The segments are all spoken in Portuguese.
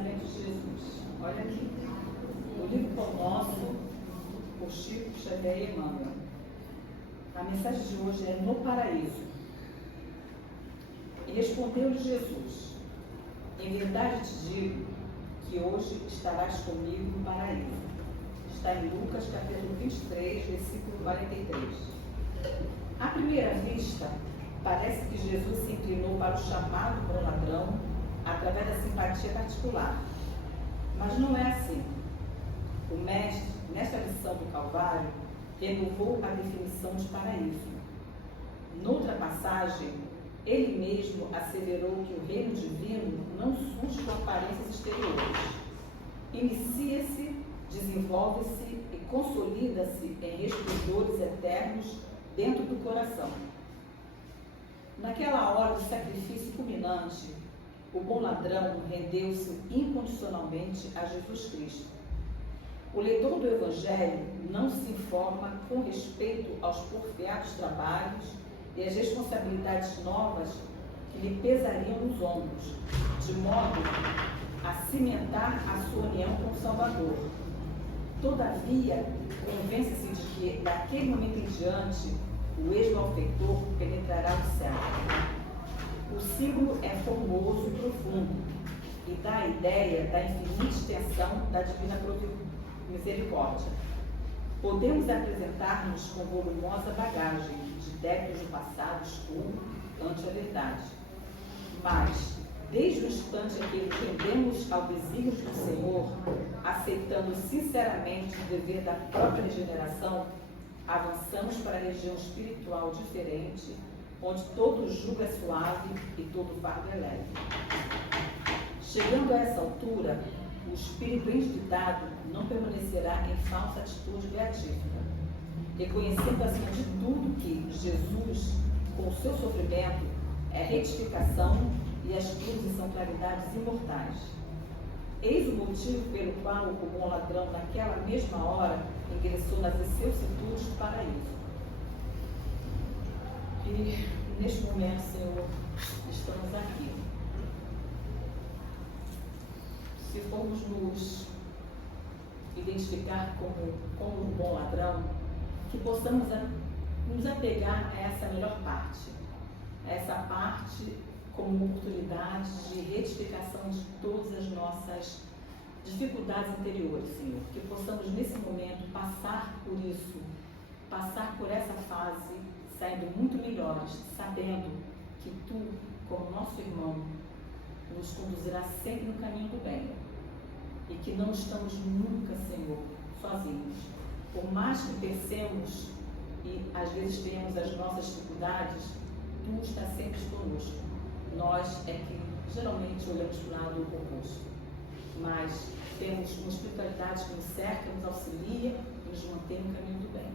ensinamento de Jesus. Olha aqui, o livro Pão Nosso, por Chico Xavier e Emmanuel. A mensagem de hoje é no paraíso. E respondeu-lhe Jesus: em verdade te digo que hoje estarás comigo no paraíso. Está em Lucas capítulo 23, versículo 43. À primeira vista, parece que Jesus se inclinou para o chamado bom ladrão através da simpatia particular. Mas não é assim. O Mestre, nesta lição do Calvário, renovou a definição de paraíso. Noutra passagem, ele mesmo asseverou que o reino divino não surge com aparências exteriores. Inicia-se, desenvolve-se e consolida-se em resplendores eternos dentro do coração. Naquela hora do sacrifício culminante, o bom ladrão rendeu-se incondicionalmente a Jesus Cristo. O leitor do Evangelho não se informa com respeito aos porfiados trabalhos e às responsabilidades novas que lhe pesariam nos ombros, de modo a cimentar a sua união com o Salvador. Todavia, convence-se de que, daquele momento em diante, o ex-malfeitor penetrará o céu. O símbolo é formoso e profundo e dá a ideia da infinita extensão da divina misericórdia. Podemos apresentar-nos com volumosa bagagem de débitos do passado escuro ante a verdade. Mas, desde o instante em que nos rendemos ao desígnio do Senhor, aceitando sinceramente o dever da própria regeneração, avançamos para a região espiritual diferente, onde todo jugo é suave e todo fardo é leve. Chegando a essa altura, o espírito endividado não permanecerá em falsa atitude beatífica, reconhecendo acima de tudo que Jesus, com o seu sofrimento, é retificação e as cruzes são claridades imortais. Eis o motivo pelo qual o bom ladrão, naquela mesma hora, ingressou nas vicissitudes do paraíso. E neste momento, Senhor, estamos aqui. Se formos nos identificar como um bom ladrão, que possamos nos apegar a essa melhor parte, a essa parte como uma oportunidade de retificação de todas as nossas dificuldades anteriores, Senhor. Que possamos nesse momento passar por isso, passar por essa fase, saindo muito melhores, sabendo que Tu, como nosso irmão, nos conduzirá sempre no caminho do bem. E que não estamos nunca, Senhor, sozinhos. Por mais que pensemos e às vezes tenhamos as nossas dificuldades, Tu estás sempre conosco. Nós é que geralmente olhamos para o lado oposto. Mas temos uma espiritualidade que nos cerca, nos auxilia e nos mantém no caminho do bem.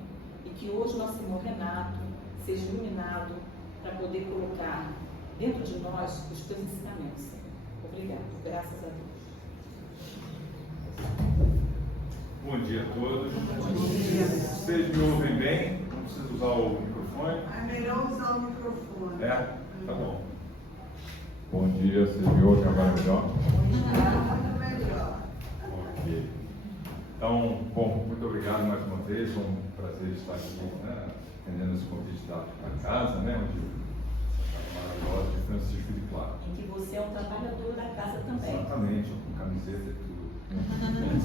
E que hoje nosso irmão Renato seja iluminado para poder colocar dentro de nós os Teus ensinamentos, Senhor. Obrigado. Graças a Deus. Bom dia a todos. Bom dia. Vocês me ouvem bem? Não precisa usar o microfone? É melhor usar o microfone. É? Tá bom. Bom dia, vocês me ouvem agora melhor? Muito melhor. Ok. Então, bom, muito obrigado mais uma vez. É um prazer estar aqui, né, atendendo esse convite da casa, né, onde maravilhosa de Francisco de Clara. Em que você é um trabalhador da casa também. Exatamente, com camiseta e tudo.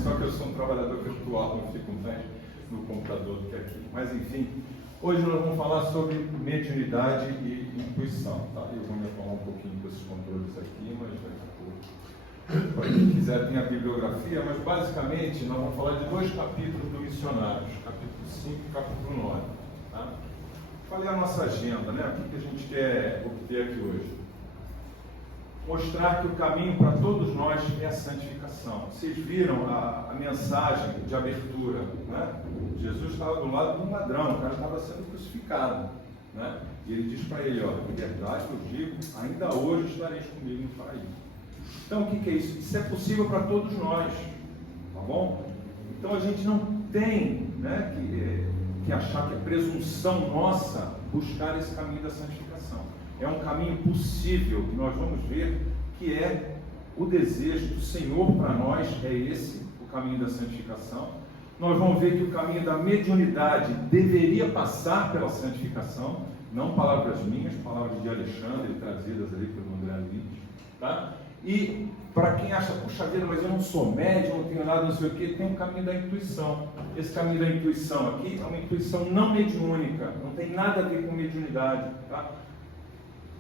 Só que eu sou um trabalhador virtual, não fico mais no computador do que aqui. Mas enfim, hoje nós vamos falar sobre mediunidade e intuição. Tá? Eu vou me falar um pouquinho desses controles aqui, mas daqui a pouco, para quem quiser, tem a bibliografia, mas basicamente nós vamos falar de dois capítulos do Missionários, capítulo 5 e capítulo 9. Tá? Qual é a nossa agenda, né? O que a gente quer obter aqui hoje? Mostrar que o caminho para todos nós é a santificação. Vocês viram a mensagem de abertura, né? Jesus estava do lado de um ladrão, o cara estava sendo crucificado, né? E ele diz para ele, ó, em verdade eu digo, ainda hoje estareis comigo no paraíso. Então o que é isso? Isso é possível para todos nós, tá bom? Então a gente não tem, né, que achar que é presunção nossa buscar esse caminho da santificação. É um caminho possível, que nós vamos ver, que é o desejo do Senhor para nós é esse, o caminho da santificação. Nós vamos ver que o caminho da mediunidade deveria passar pela santificação, não palavras minhas, palavras de Alexandre, trazidas ali pelo André Luiz, tá? E para quem acha, puxa vida, mas eu não sou médium, não tenho nada, não sei o que, tem o caminho da intuição. Esse caminho da intuição aqui é uma intuição não mediúnica, não tem nada a ver com mediunidade, tá?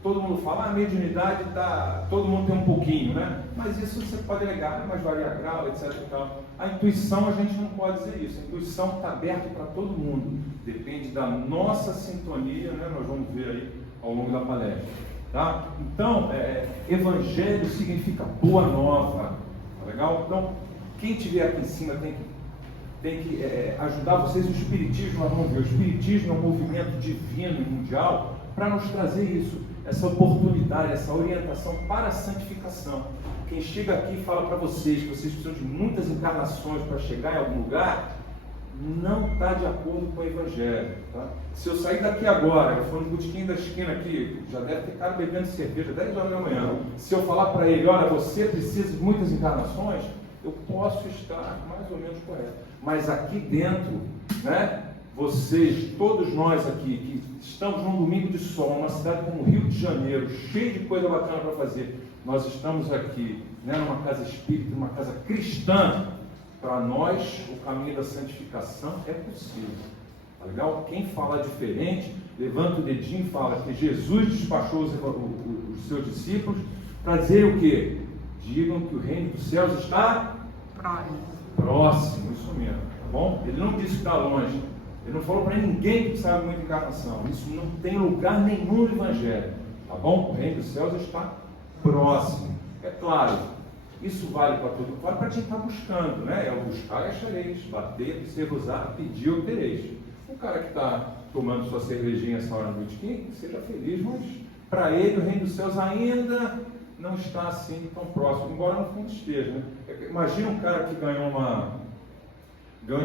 Todo mundo fala, mediunidade tá, todo mundo tem um pouquinho, né? Mas isso você pode negar, mas varia grau, etc. E tal. A intuição a gente não pode dizer isso. A intuição está aberta para todo mundo. Depende da nossa sintonia, né? Nós vamos ver aí ao longo da palestra, tá? Então, evangelho significa boa nova, tá legal? Então, quem estiver aqui em cima tem que ajudar vocês. O Espiritismo, nós vamos ver, o Espiritismo é um movimento divino e mundial para nos trazer isso. Essa oportunidade, essa orientação para a santificação. Quem chega aqui e fala para vocês que vocês precisam de muitas encarnações para chegar em algum lugar, não está de acordo com o Evangelho. Tá? Se eu sair daqui agora, eu for no botequim da esquina aqui, já deve ter cara bebendo cerveja 10 horas da manhã. Se eu falar para ele, olha, você precisa de muitas encarnações, eu posso estar mais ou menos correto. Mas aqui dentro, né? Vocês, todos nós aqui, que estamos num domingo de sol, numa cidade como o Rio de Janeiro, cheio de coisa bacana para fazer, nós estamos aqui, né, numa casa espírita, numa casa cristã. Para nós, o caminho da santificação é possível. Tá legal? Quem falar diferente, levanta o dedinho e fala que Jesus despachou os seus discípulos para dizer o quê? Digam que o reino dos céus está próximo, isso mesmo, tá bom? Ele não disse que está longe. Ele não falou para ninguém que sabe muita encarnação. Isso não tem lugar nenhum no Evangelho. Tá bom? O reino dos céus está próximo. É claro, isso vale para todo mundo. Vale para quem está buscando, né? É o buscar e achareis. Bater, observar, pedir, obtereis. O cara que está tomando sua cervejinha essa hora no botequim, seja feliz, mas para ele o reino dos céus ainda não está assim tão próximo, embora no fundo esteja, né? Imagina um cara que ganhou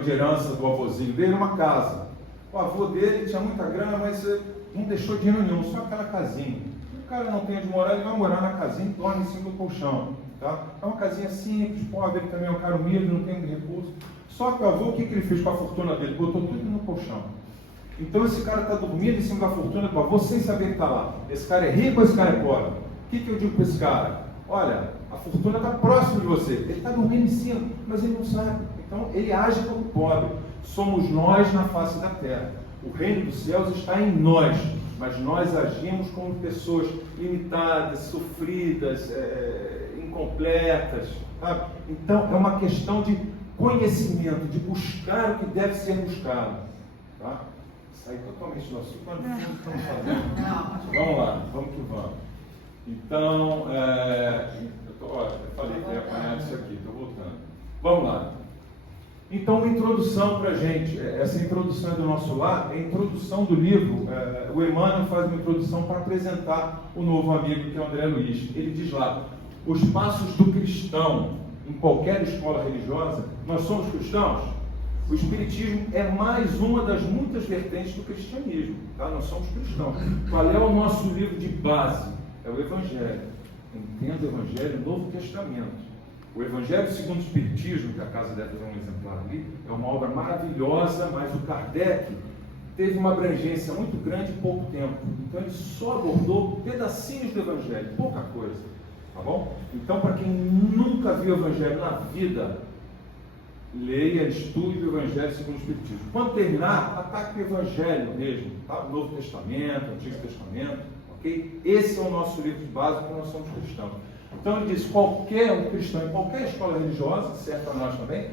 de herança do avôzinho dele uma casa. O avô dele tinha muita grana, mas não deixou dinheiro nenhum, só aquela casinha. O cara não tem onde morar, ele vai morar na casinha e dorme em cima do colchão. Tá? É uma casinha simples, pobre, ele também é um cara humilde, não tem recurso. Só que o avô, o que ele fez com a fortuna dele? Botou tudo no colchão. Então esse cara está dormindo em cima da fortuna do avô sem saber que está lá. Esse cara é rico ou esse cara é pobre? O que eu digo para esse cara? Olha, a fortuna está próximo de você. Ele está dormindo em cima, mas ele não sabe. Então ele age como pobre. Somos nós na face da terra. O reino dos céus está em nós, mas nós agimos como pessoas limitadas, sofridas, incompletas. Sabe? Então é uma questão de conhecimento, de buscar o que deve ser buscado. Tá? Saí totalmente do assunto, mas não estamos fazendo. Vamos lá, vamos que vamos. Então, eu falei que ia apanhar isso aqui, estou voltando. Vamos lá. Então, uma introdução para a gente. Essa introdução é do nosso lado, é a introdução do livro. O Emmanuel faz uma introdução para apresentar o novo amigo, que é o André Luiz. Ele diz lá, os passos do cristão em qualquer escola religiosa. Nós somos cristãos? O Espiritismo é mais uma das muitas vertentes do cristianismo. Tá? Nós somos cristãos. Qual é o nosso livro de base? É o Evangelho. Entenda o Evangelho no Novo Testamento. O Evangelho segundo o Espiritismo, que a casa deve ter um exemplar ali, é uma obra maravilhosa, mas o Kardec teve uma abrangência muito grande em pouco tempo. Então ele só abordou pedacinhos do Evangelho, pouca coisa. Tá bom? Então, para quem nunca viu o Evangelho na vida, leia, estude o Evangelho segundo o Espiritismo. Quando terminar, ataque o Evangelho mesmo, tá? O Novo Testamento, o Antigo Testamento, ok? Esse é o nosso livro de base, porque nós somos cristãos. Então ele diz, qualquer um cristão em qualquer escola religiosa, que serve para nós também,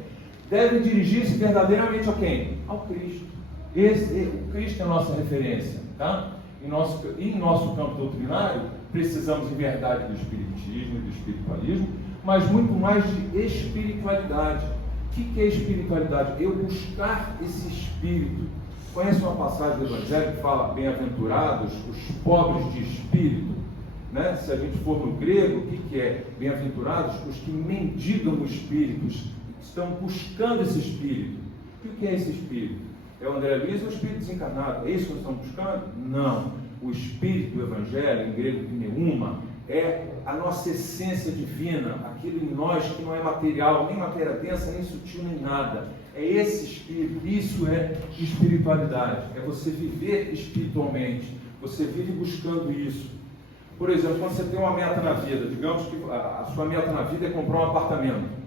deve dirigir-se verdadeiramente a quem? Ao Cristo. O Cristo é a nossa referência, tá? Em nosso campo doutrinário, precisamos de verdade do Espiritismo e do espiritualismo, mas muito mais de espiritualidade. O que é espiritualidade? Eu buscar esse espírito. Conhece uma passagem do Evangelho que fala bem-aventurados os pobres de espírito? Né? Se a gente for no grego, o que é? Bem-aventurados os que mendigam o espírito, estão buscando esse espírito. O que é esse espírito? É o André Luiz ou o espírito desencarnado? É isso que nós estamos buscando? Não. O espírito do Evangelho, em grego pneuma, é a nossa essência divina, aquilo em nós que não é material, nem matéria densa, nem sutil, nem nada. É esse espírito, isso é espiritualidade, é você viver espiritualmente, você vive buscando isso. Por exemplo, quando você tem uma meta na vida, digamos que a sua meta na vida é comprar um apartamento.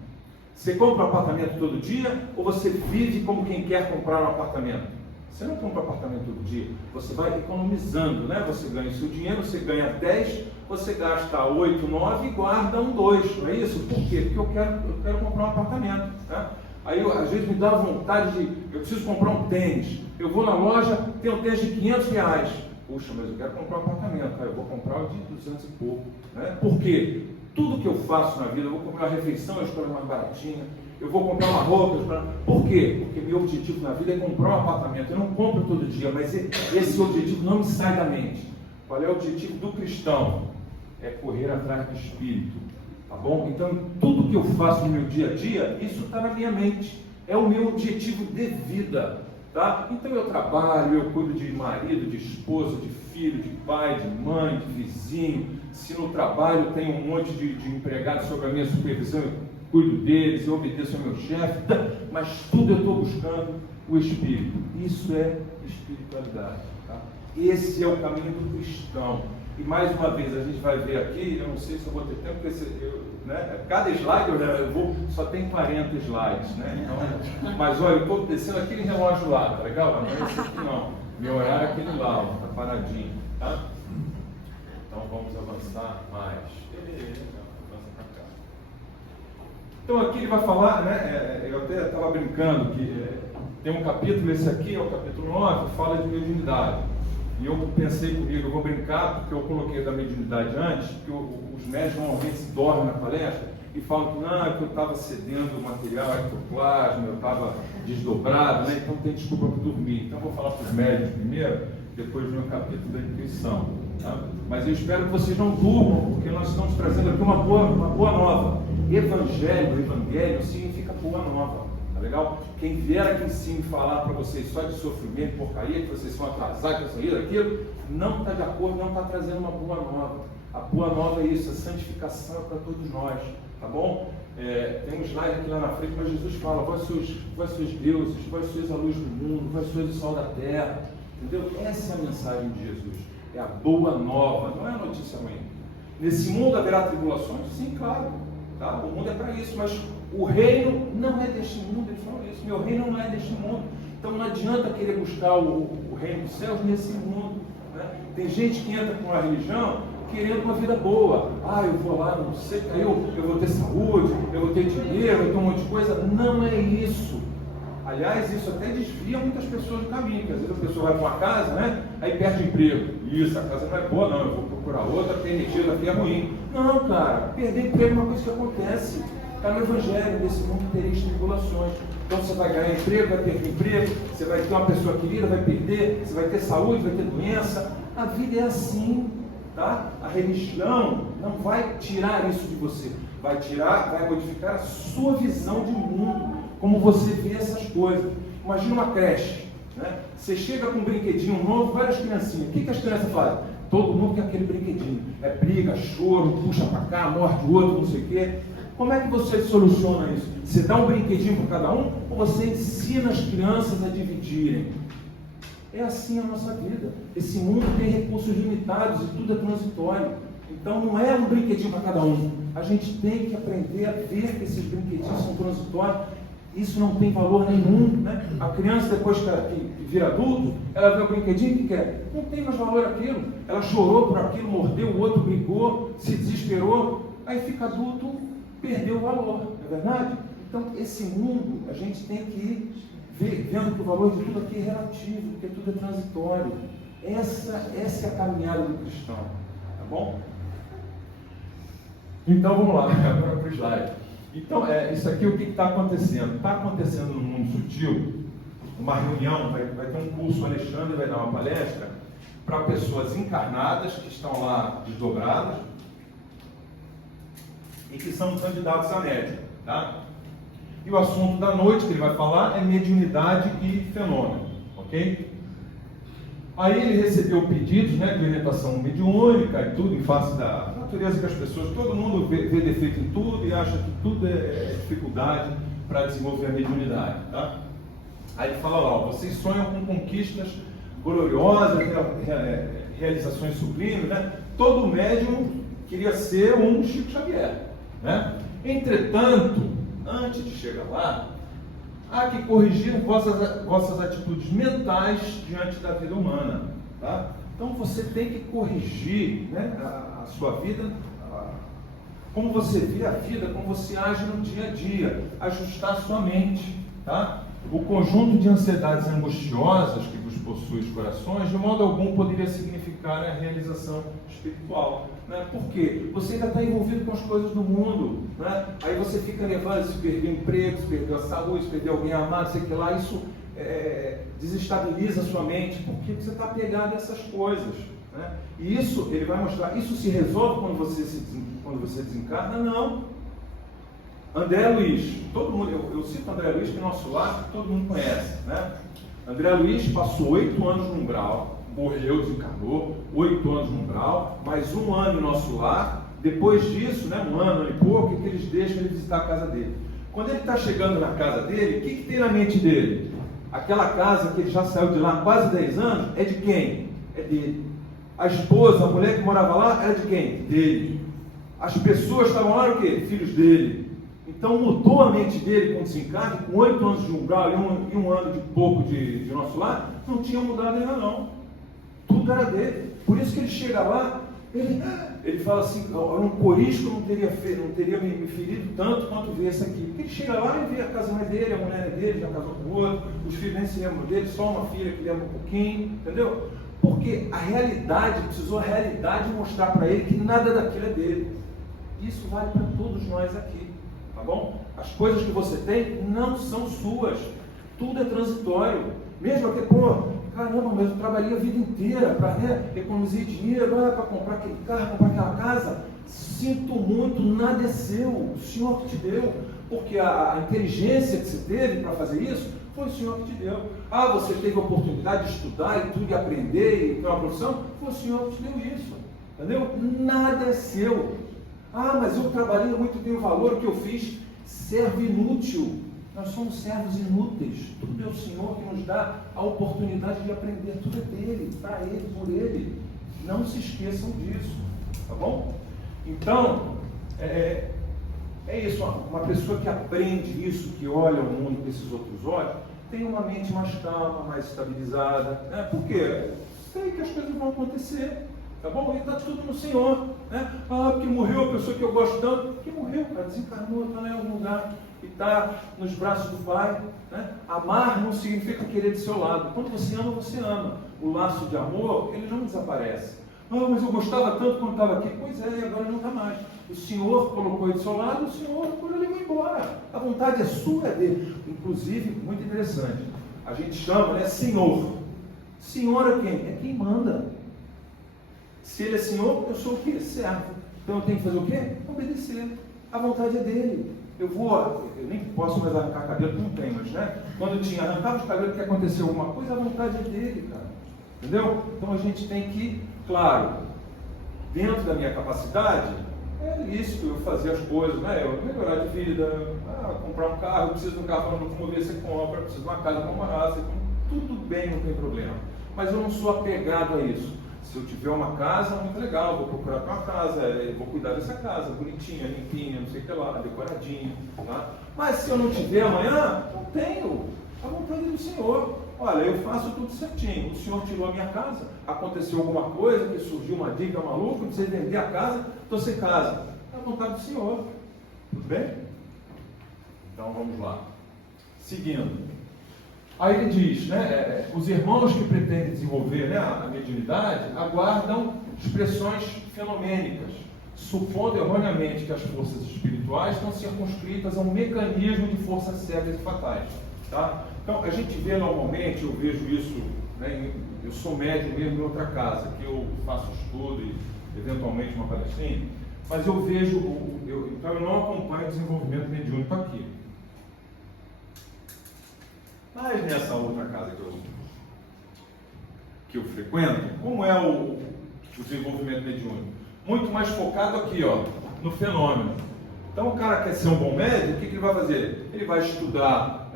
Você compra um apartamento todo dia ou você vive como quem quer comprar um apartamento? Você não compra um apartamento todo dia, você vai economizando, né? Você ganha o seu dinheiro, você ganha 10, você gasta 8, 9 e guarda 1, 2, não é isso? Por quê? Porque eu quero comprar um apartamento, né? Aí às vezes me dá vontade de, eu preciso comprar um tênis, eu vou na loja, tem um tênis de R$500, puxa, mas eu quero comprar um apartamento, eu vou comprar o de 200 e pouco, né? Por quê? Tudo que eu faço na vida, eu vou comprar uma refeição, eu escolho mais baratinha, eu vou comprar uma roupa, por quê? Porque meu objetivo na vida é comprar um apartamento, eu não compro todo dia, mas esse objetivo não me sai da mente. Qual é o objetivo do cristão? É correr atrás do Espírito, tá bom? Então, tudo que eu faço no meu dia a dia, isso está na minha mente, é o meu objetivo de vida, tá? Então eu trabalho, eu cuido de marido, de esposa, de filho, de pai, de mãe, de vizinho. Se no trabalho tem um monte de empregados sob a minha supervisão, eu cuido deles, eu obedeço ao meu chefe, mas tudo eu estou buscando o Espírito. Isso é espiritualidade, tá? Esse é o caminho do cristão. E mais uma vez a gente vai ver aqui, eu não sei se eu vou ter tempo, porque cada slide eu vou, só tem 40 slides, né? Então, mas olha, eu estou descendo aquele relógio lá, tá legal? Não é esse aqui não. Meu horário é aquele lá, está paradinho, tá? Então vamos avançar mais. Avança para cá. Então aqui ele vai falar, né? Eu até estava brincando que tem um capítulo, esse aqui é o capítulo 9, fala de mediunidade. E eu pensei comigo, eu vou brincar, porque eu coloquei da mediunidade antes, que os médicos normalmente se dormem na palestra e falam que não, é que eu estava cedendo material ectoplasma, eu estava desdobrado, né? Então tem desculpa para dormir. Então eu vou falar para os médicos primeiro, depois vem o capítulo da intuição. Tá? Mas eu espero que vocês não durmam, porque nós estamos trazendo aqui uma boa nova. Evangelho significa boa nova. Tá legal? Quem vier aqui em cima falar para vocês só de sofrimento, porcaria, que vocês são atrasados, que isso, aquilo, não está de acordo, não está trazendo uma boa nova. A boa nova é isso, a santificação para todos nós, tá bom? Tem um slide aqui lá na frente, mas Jesus fala, vós sois deuses, vós sois a luz do mundo, vós sois o sol da terra, entendeu? Essa é a mensagem de Jesus, é a boa nova, não é a notícia ruim. Nesse mundo haverá tribulações? Sim, claro, tá? O mundo é para isso, mas o reino não é deste mundo, ele falou isso, meu reino não é deste mundo, então não adianta querer buscar o reino dos céus nesse mundo, né? Tem gente que entra com a religião querendo uma vida boa, eu vou lá, não sei, aí eu vou ter saúde, eu vou ter dinheiro, eu vou ter um monte de coisa, não é isso. Aliás, isso até desvia muitas pessoas do caminho, porque às vezes a pessoa vai para uma casa, né? Aí perde emprego, isso, a casa não é boa, não, eu vou procurar outra, porque a energia daqui é ruim. Não, cara, perder emprego é uma coisa que acontece. Está no Evangelho, nesse mundo tereis tribulações. Então você vai ganhar emprego, vai perder emprego, você vai ter uma pessoa querida, vai perder, você vai ter saúde, vai ter doença. A vida é assim, tá? A religião não vai tirar isso de você, vai modificar a sua visão de mundo, como você vê essas coisas. Imagina uma creche, né? Você chega com um brinquedinho novo, várias criancinhas. O que as crianças fazem? Todo mundo quer aquele brinquedinho. É briga, choro, puxa para cá, morde o outro, não sei o quê. Como é que você soluciona isso? Você dá um brinquedinho para cada um ou você ensina as crianças a dividirem? É assim a nossa vida. Esse mundo tem recursos limitados e tudo é transitório. Então não é um brinquedinho para cada um. A gente tem que aprender a ver que esses brinquedinhos são transitórios. Isso não tem valor nenhum, né? A criança, depois que vira adulto, ela vê o brinquedinho que quer. Não tem mais valor aquilo. Ela chorou por aquilo, mordeu o outro, brigou, se desesperou. Aí fica adulto, perdeu o valor, não é verdade? Então, esse mundo, a gente tem que ir vendo que o valor de tudo aqui é relativo, porque tudo é transitório. Essa é a caminhada do cristão, tá bom? Então, vamos lá, agora para o slide. Então, isso aqui, o que está acontecendo? Está acontecendo no mundo sutil, uma reunião, vai ter um curso, o Alexandre vai dar uma palestra para pessoas encarnadas que estão lá desdobradas, e que são candidatos à médium, tá? E o assunto da noite que ele vai falar é mediunidade e fenômeno, ok? Aí ele recebeu pedidos, né, de orientação mediúnica e tudo, em face da natureza que as pessoas, todo mundo vê defeito em tudo e acha que tudo é dificuldade para desenvolver a mediunidade, tá? Aí ele fala lá, ó, vocês sonham com conquistas gloriosas, realizações sublimes, né? Todo médium queria ser um Chico Xavier, né? Entretanto, antes de chegar lá, há que corrigir vossas atitudes mentais diante da vida humana, tá? Então você tem que corrigir, né, a sua vida, como você vê a vida, como você age no dia a dia, ajustar a sua mente, tá? O conjunto de ansiedades angustiosas que vos possui os corações, de modo algum poderia significar a realização espiritual, né? Porque você ainda está envolvido com as coisas do mundo, né? Aí você fica levando, se perdeu o emprego, se perdeu a saúde, se perdeu alguém amado, sei que lá, isso desestabiliza a sua mente, porque você está apegado a essas coisas, né? E isso, ele vai mostrar, isso se resolve quando você desencarna? Não. André Luiz, todo mundo, eu cito André Luiz, que é nosso lar, todo mundo conhece, né? André Luiz passou 8 anos no umbral, morreu, desencarnou, 8 anos no umbral, mais 1 ano no nosso lar. Depois disso, né, 1 ano e pouco, que eles deixam ele visitar a casa dele. Quando ele está chegando na casa dele, o que tem na mente dele? Aquela casa que ele já saiu de lá há quase 10 anos, é de quem? É dele. A esposa, a mulher que morava lá, era de quem? Dele. As pessoas estavam lá, o quê? Filhos dele. Então mudou a mente dele com desencarne, com 8 anos de umbral e um ano de pouco de nosso lar, não tinha mudado ainda não. Tudo era dele. Por isso que ele chega lá, ele fala assim, um corisco não teria me ferido tanto quanto ver esse aqui. Porque ele chega lá e vê a casa não é dele, a mulher é dele, já casou com o outro, os filhos nem se lembram dele, só uma filha que lembra um pouquinho, entendeu? Porque a realidade, precisou a realidade mostrar para ele que nada daquilo é dele. Isso vale para todos nós aqui. Tá bom? As coisas que você tem não são suas. Tudo é transitório. Mesmo que, caramba, mas eu trabalhei a vida inteira para economizar dinheiro, para comprar aquele carro, comprar aquela casa. Sinto muito, nada é seu. O Senhor que te deu. Porque a inteligência que você teve para fazer isso, foi o Senhor que te deu. Você teve a oportunidade de estudar e tudo, e aprender e ter uma profissão, foi o Senhor que te deu isso. Entendeu? Nada é seu. Mas eu trabalhei muito, tenho valor, o que eu fiz, servo inútil. Nós somos servos inúteis. Tudo é o Senhor que nos dá a oportunidade de aprender. Tudo é dele, para ele, por ele. Não se esqueçam disso, tá bom? Então, é isso. Uma pessoa que aprende isso, que olha o mundo com esses outros olhos, tem uma mente mais calma, mais estabilizada. Né? Por quê? Sei que as coisas vão acontecer. Tá bom? E está tudo no Senhor, né? Porque morreu a pessoa que eu gosto tanto, que morreu, cara, desencarnou, está lá em algum lugar e está nos braços do Pai, né? Amar não significa querer do seu lado. Quando você ama, você ama. O laço de amor, ele não desaparece. Mas eu gostava tanto quando estava aqui. Pois é, e agora não está mais. O Senhor colocou ele do seu lado, o Senhor, quando ele vai embora. A vontade é sua, é dele. Inclusive, muito interessante, a gente chama, né, Senhor. Senhor é quem? É quem manda. Se ele é Senhor, eu sou o quê? Servo. Então eu tenho que fazer o quê? Obedecer. A vontade é dele. Eu nem posso mais arrancar cabelo, não tem, mas, né? Quando eu tinha arrancado os cabelos, que aconteceu alguma coisa, a vontade é dele, cara. Entendeu? Então a gente tem que, claro, dentro da minha capacidade, é lícito eu fazer as coisas, né? Eu melhorar de vida, comprar um carro, eu preciso de um carro para me locomover, você compra, eu preciso de uma casa para morar, tudo bem, não tem problema. Mas eu não sou apegado a isso. Se eu tiver uma casa, muito legal, vou procurar para uma casa, vou cuidar dessa casa, bonitinha, limpinha, não sei o que lá, decoradinha. Tá? Mas se eu não tiver amanhã, não tenho. A vontade do Senhor. Olha, eu faço tudo certinho. O Senhor tirou a minha casa, aconteceu alguma coisa, que surgiu uma dívida maluca, eu precisei vender a casa, estou sem casa. É a vontade do Senhor. Tudo bem? Então vamos lá. Seguindo. Aí ele diz, né, os irmãos que pretendem desenvolver, né, a mediunidade aguardam expressões fenomênicas, supondo erroneamente que as forças espirituais estão circunscritas a um mecanismo de forças cegas e fatais. Tá? Então, a gente vê normalmente, eu vejo isso, né, eu sou médium mesmo em outra casa, que eu faço estudo e eventualmente uma palestrinha, mas eu vejo, então eu não acompanho o desenvolvimento mediúnico aqui. Mas nessa outra casa que eu frequento, como é o desenvolvimento mediúnico? Muito mais focado aqui, ó, no fenômeno. Então, o cara quer ser um bom médium, o que ele vai fazer? Ele vai estudar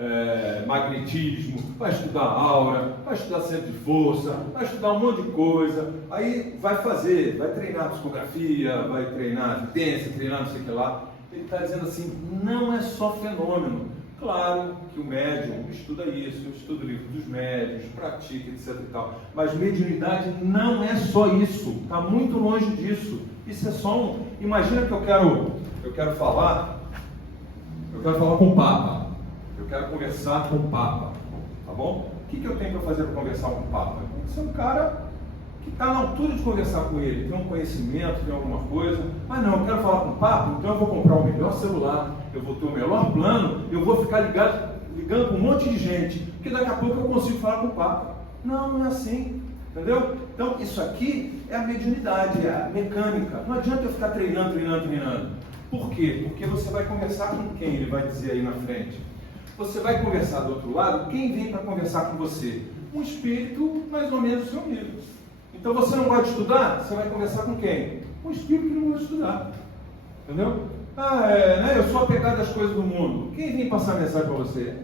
magnetismo, vai estudar aura, vai estudar centro de força, vai estudar um monte de coisa, aí vai treinar psicografia, vai treinar vidência, treinar não sei o que lá. Ele está dizendo assim, não é só fenômeno. Claro que o médium estuda isso, estuda o livro dos médiuns, pratica, etc e tal. Mas mediunidade não é só isso, está muito longe disso. Isso é só um... Imagina que eu quero falar com o Papa. Eu quero conversar com o Papa, tá bom? O que eu tenho para fazer para conversar com o Papa? Tem que ser um cara que está na altura de conversar com ele, tem um conhecimento, tem alguma coisa. Mas não, eu quero falar com o Papa, então eu vou comprar o melhor celular, eu vou ter o melhor plano, eu vou ficar ligando com um monte de gente, porque daqui a pouco eu consigo falar com o Papa. Não, não é assim, entendeu? Então isso aqui é a mediunidade, é a mecânica. Não adianta eu ficar treinando. Por quê? Porque você vai conversar com quem ele vai dizer aí na frente. Você vai conversar do outro lado, quem vem para conversar com você? Um espírito mais ou menos do seu nível. Então você não gosta de estudar? Você vai conversar com quem? Um espírito que não gosta de estudar. Entendeu? Eu sou apegado às coisas do mundo. Quem vem passar mensagem para você?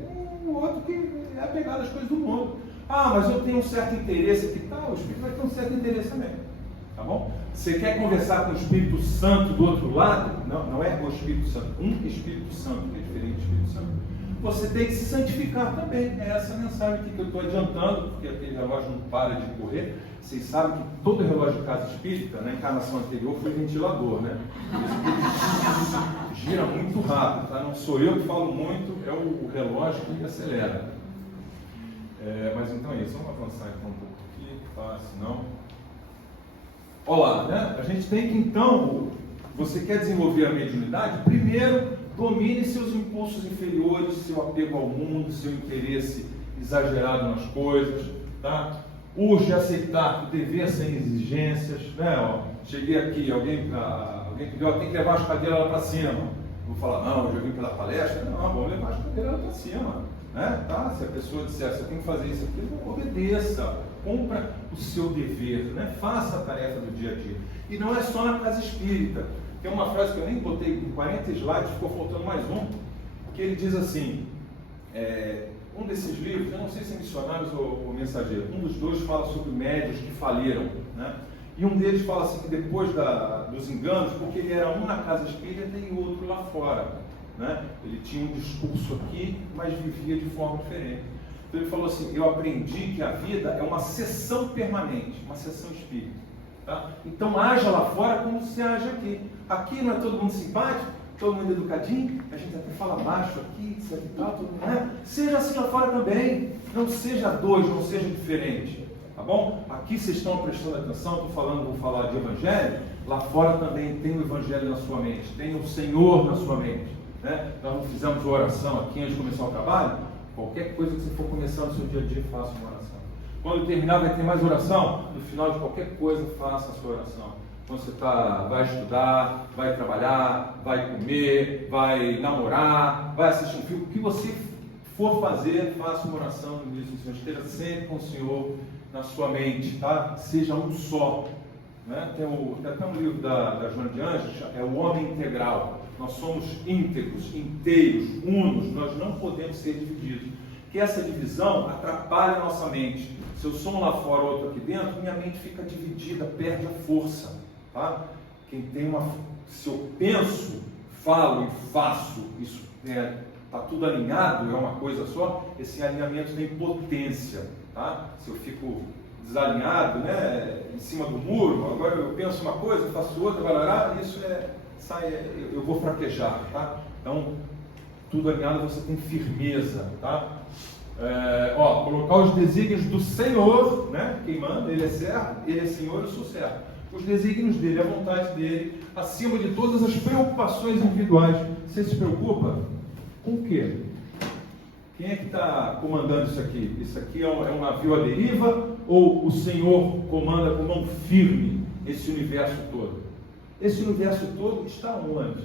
O outro que é apegado às coisas do mundo. Mas eu tenho um certo interesse aqui. Tá, o espírito vai ter um certo interesse também. Tá bom? Você quer conversar com o Espírito Santo do outro lado? Não é o Espírito Santo. Um Espírito Santo, que é diferente do Espírito Santo. Você tem que se santificar também. É essa mensagem aqui que eu estou adiantando, porque aquele relógio não para de correr. Vocês sabem que todo relógio de casa espírita, na encarnação anterior, foi ventilador, né? Gira muito rápido, tá? Não sou eu que falo muito, é o relógio que acelera. Mas então é isso. Vamos avançar então um pouco aqui, tá? Senão... Olá, né? A gente tem que então, você quer desenvolver a mediunidade? Primeiro, domine seus impulsos inferiores, seu apego ao mundo, seu interesse exagerado nas coisas, tá? Urge aceitar que dever sem exigências, né? Cheguei aqui, alguém pediu, tem que levar as cadeiras lá para cima. Vou falar, não, eu já vim pela palestra, não, vamos levar as cadeiras lá para cima, né? Tá? Se a pessoa disser, você tem que fazer isso aqui, obedeça, cumpra o seu dever, né? Faça a tarefa do dia a dia. E não é só na casa espírita. Tem uma frase que eu nem botei em 40 slides, ficou faltando mais um, que ele diz assim, um desses livros, eu não sei se é Missionários ou Mensageiro, um dos dois fala sobre médios que faliram, né? E um deles fala assim que depois dos enganos, porque ele era um na casa espírita e outro lá fora, né? Ele tinha um discurso aqui, mas vivia de forma diferente. Então ele falou assim, eu aprendi que a vida é uma sessão permanente, uma sessão espírita. Tá? Então haja lá fora como se age aqui. Aqui não é todo mundo simpático, todo mundo educadinho, a gente até fala baixo aqui, etc e tal, todo mundo, né? Seja assim lá fora também, não seja dois, não seja diferente, tá bom? Aqui vocês estão prestando atenção, vou falar de evangelho, lá fora também tem o evangelho na sua mente, tem o Senhor na sua mente, né? Nós não fizemos oração aqui antes de começar o trabalho, qualquer coisa que você for começar no seu dia a dia, faça uma oração. Quando terminar vai ter mais oração, no final de qualquer coisa, faça a sua oração. Quando você vai estudar, vai trabalhar, vai comer, vai namorar, vai assistir um filme, o que você for fazer, faça uma oração no início do Senhor. Esteja sempre com o Senhor na sua mente, tá? Seja um só. Né? Tem até um livro da Joana de Anjos, é o Homem Integral. Nós somos íntegros, inteiros, unos, nós não podemos ser divididos. Que essa divisão atrapalha a nossa mente. Se eu sou um lá fora, outro aqui dentro, minha mente fica dividida, perde a força. Tá? Se eu penso, falo e faço, isso está tudo alinhado, é uma coisa só, esse alinhamento tem potência. Tá? Se eu fico desalinhado, né, em cima do muro, agora eu penso uma coisa, faço outra, isso eu vou fraquejar. Tá? Então, tudo alinhado, você tem firmeza. Tá? Colocar os desígnios do Senhor, né? Quem manda, ele é servo, ele é Senhor, eu sou servo. Os desígnios dele, a vontade dele, acima de todas as preocupações individuais. Você se preocupa com o quê? Quem é que está comandando isso aqui? Isso aqui é um navio à deriva ou o Senhor comanda com mão firme esse universo todo? Esse universo todo está onde?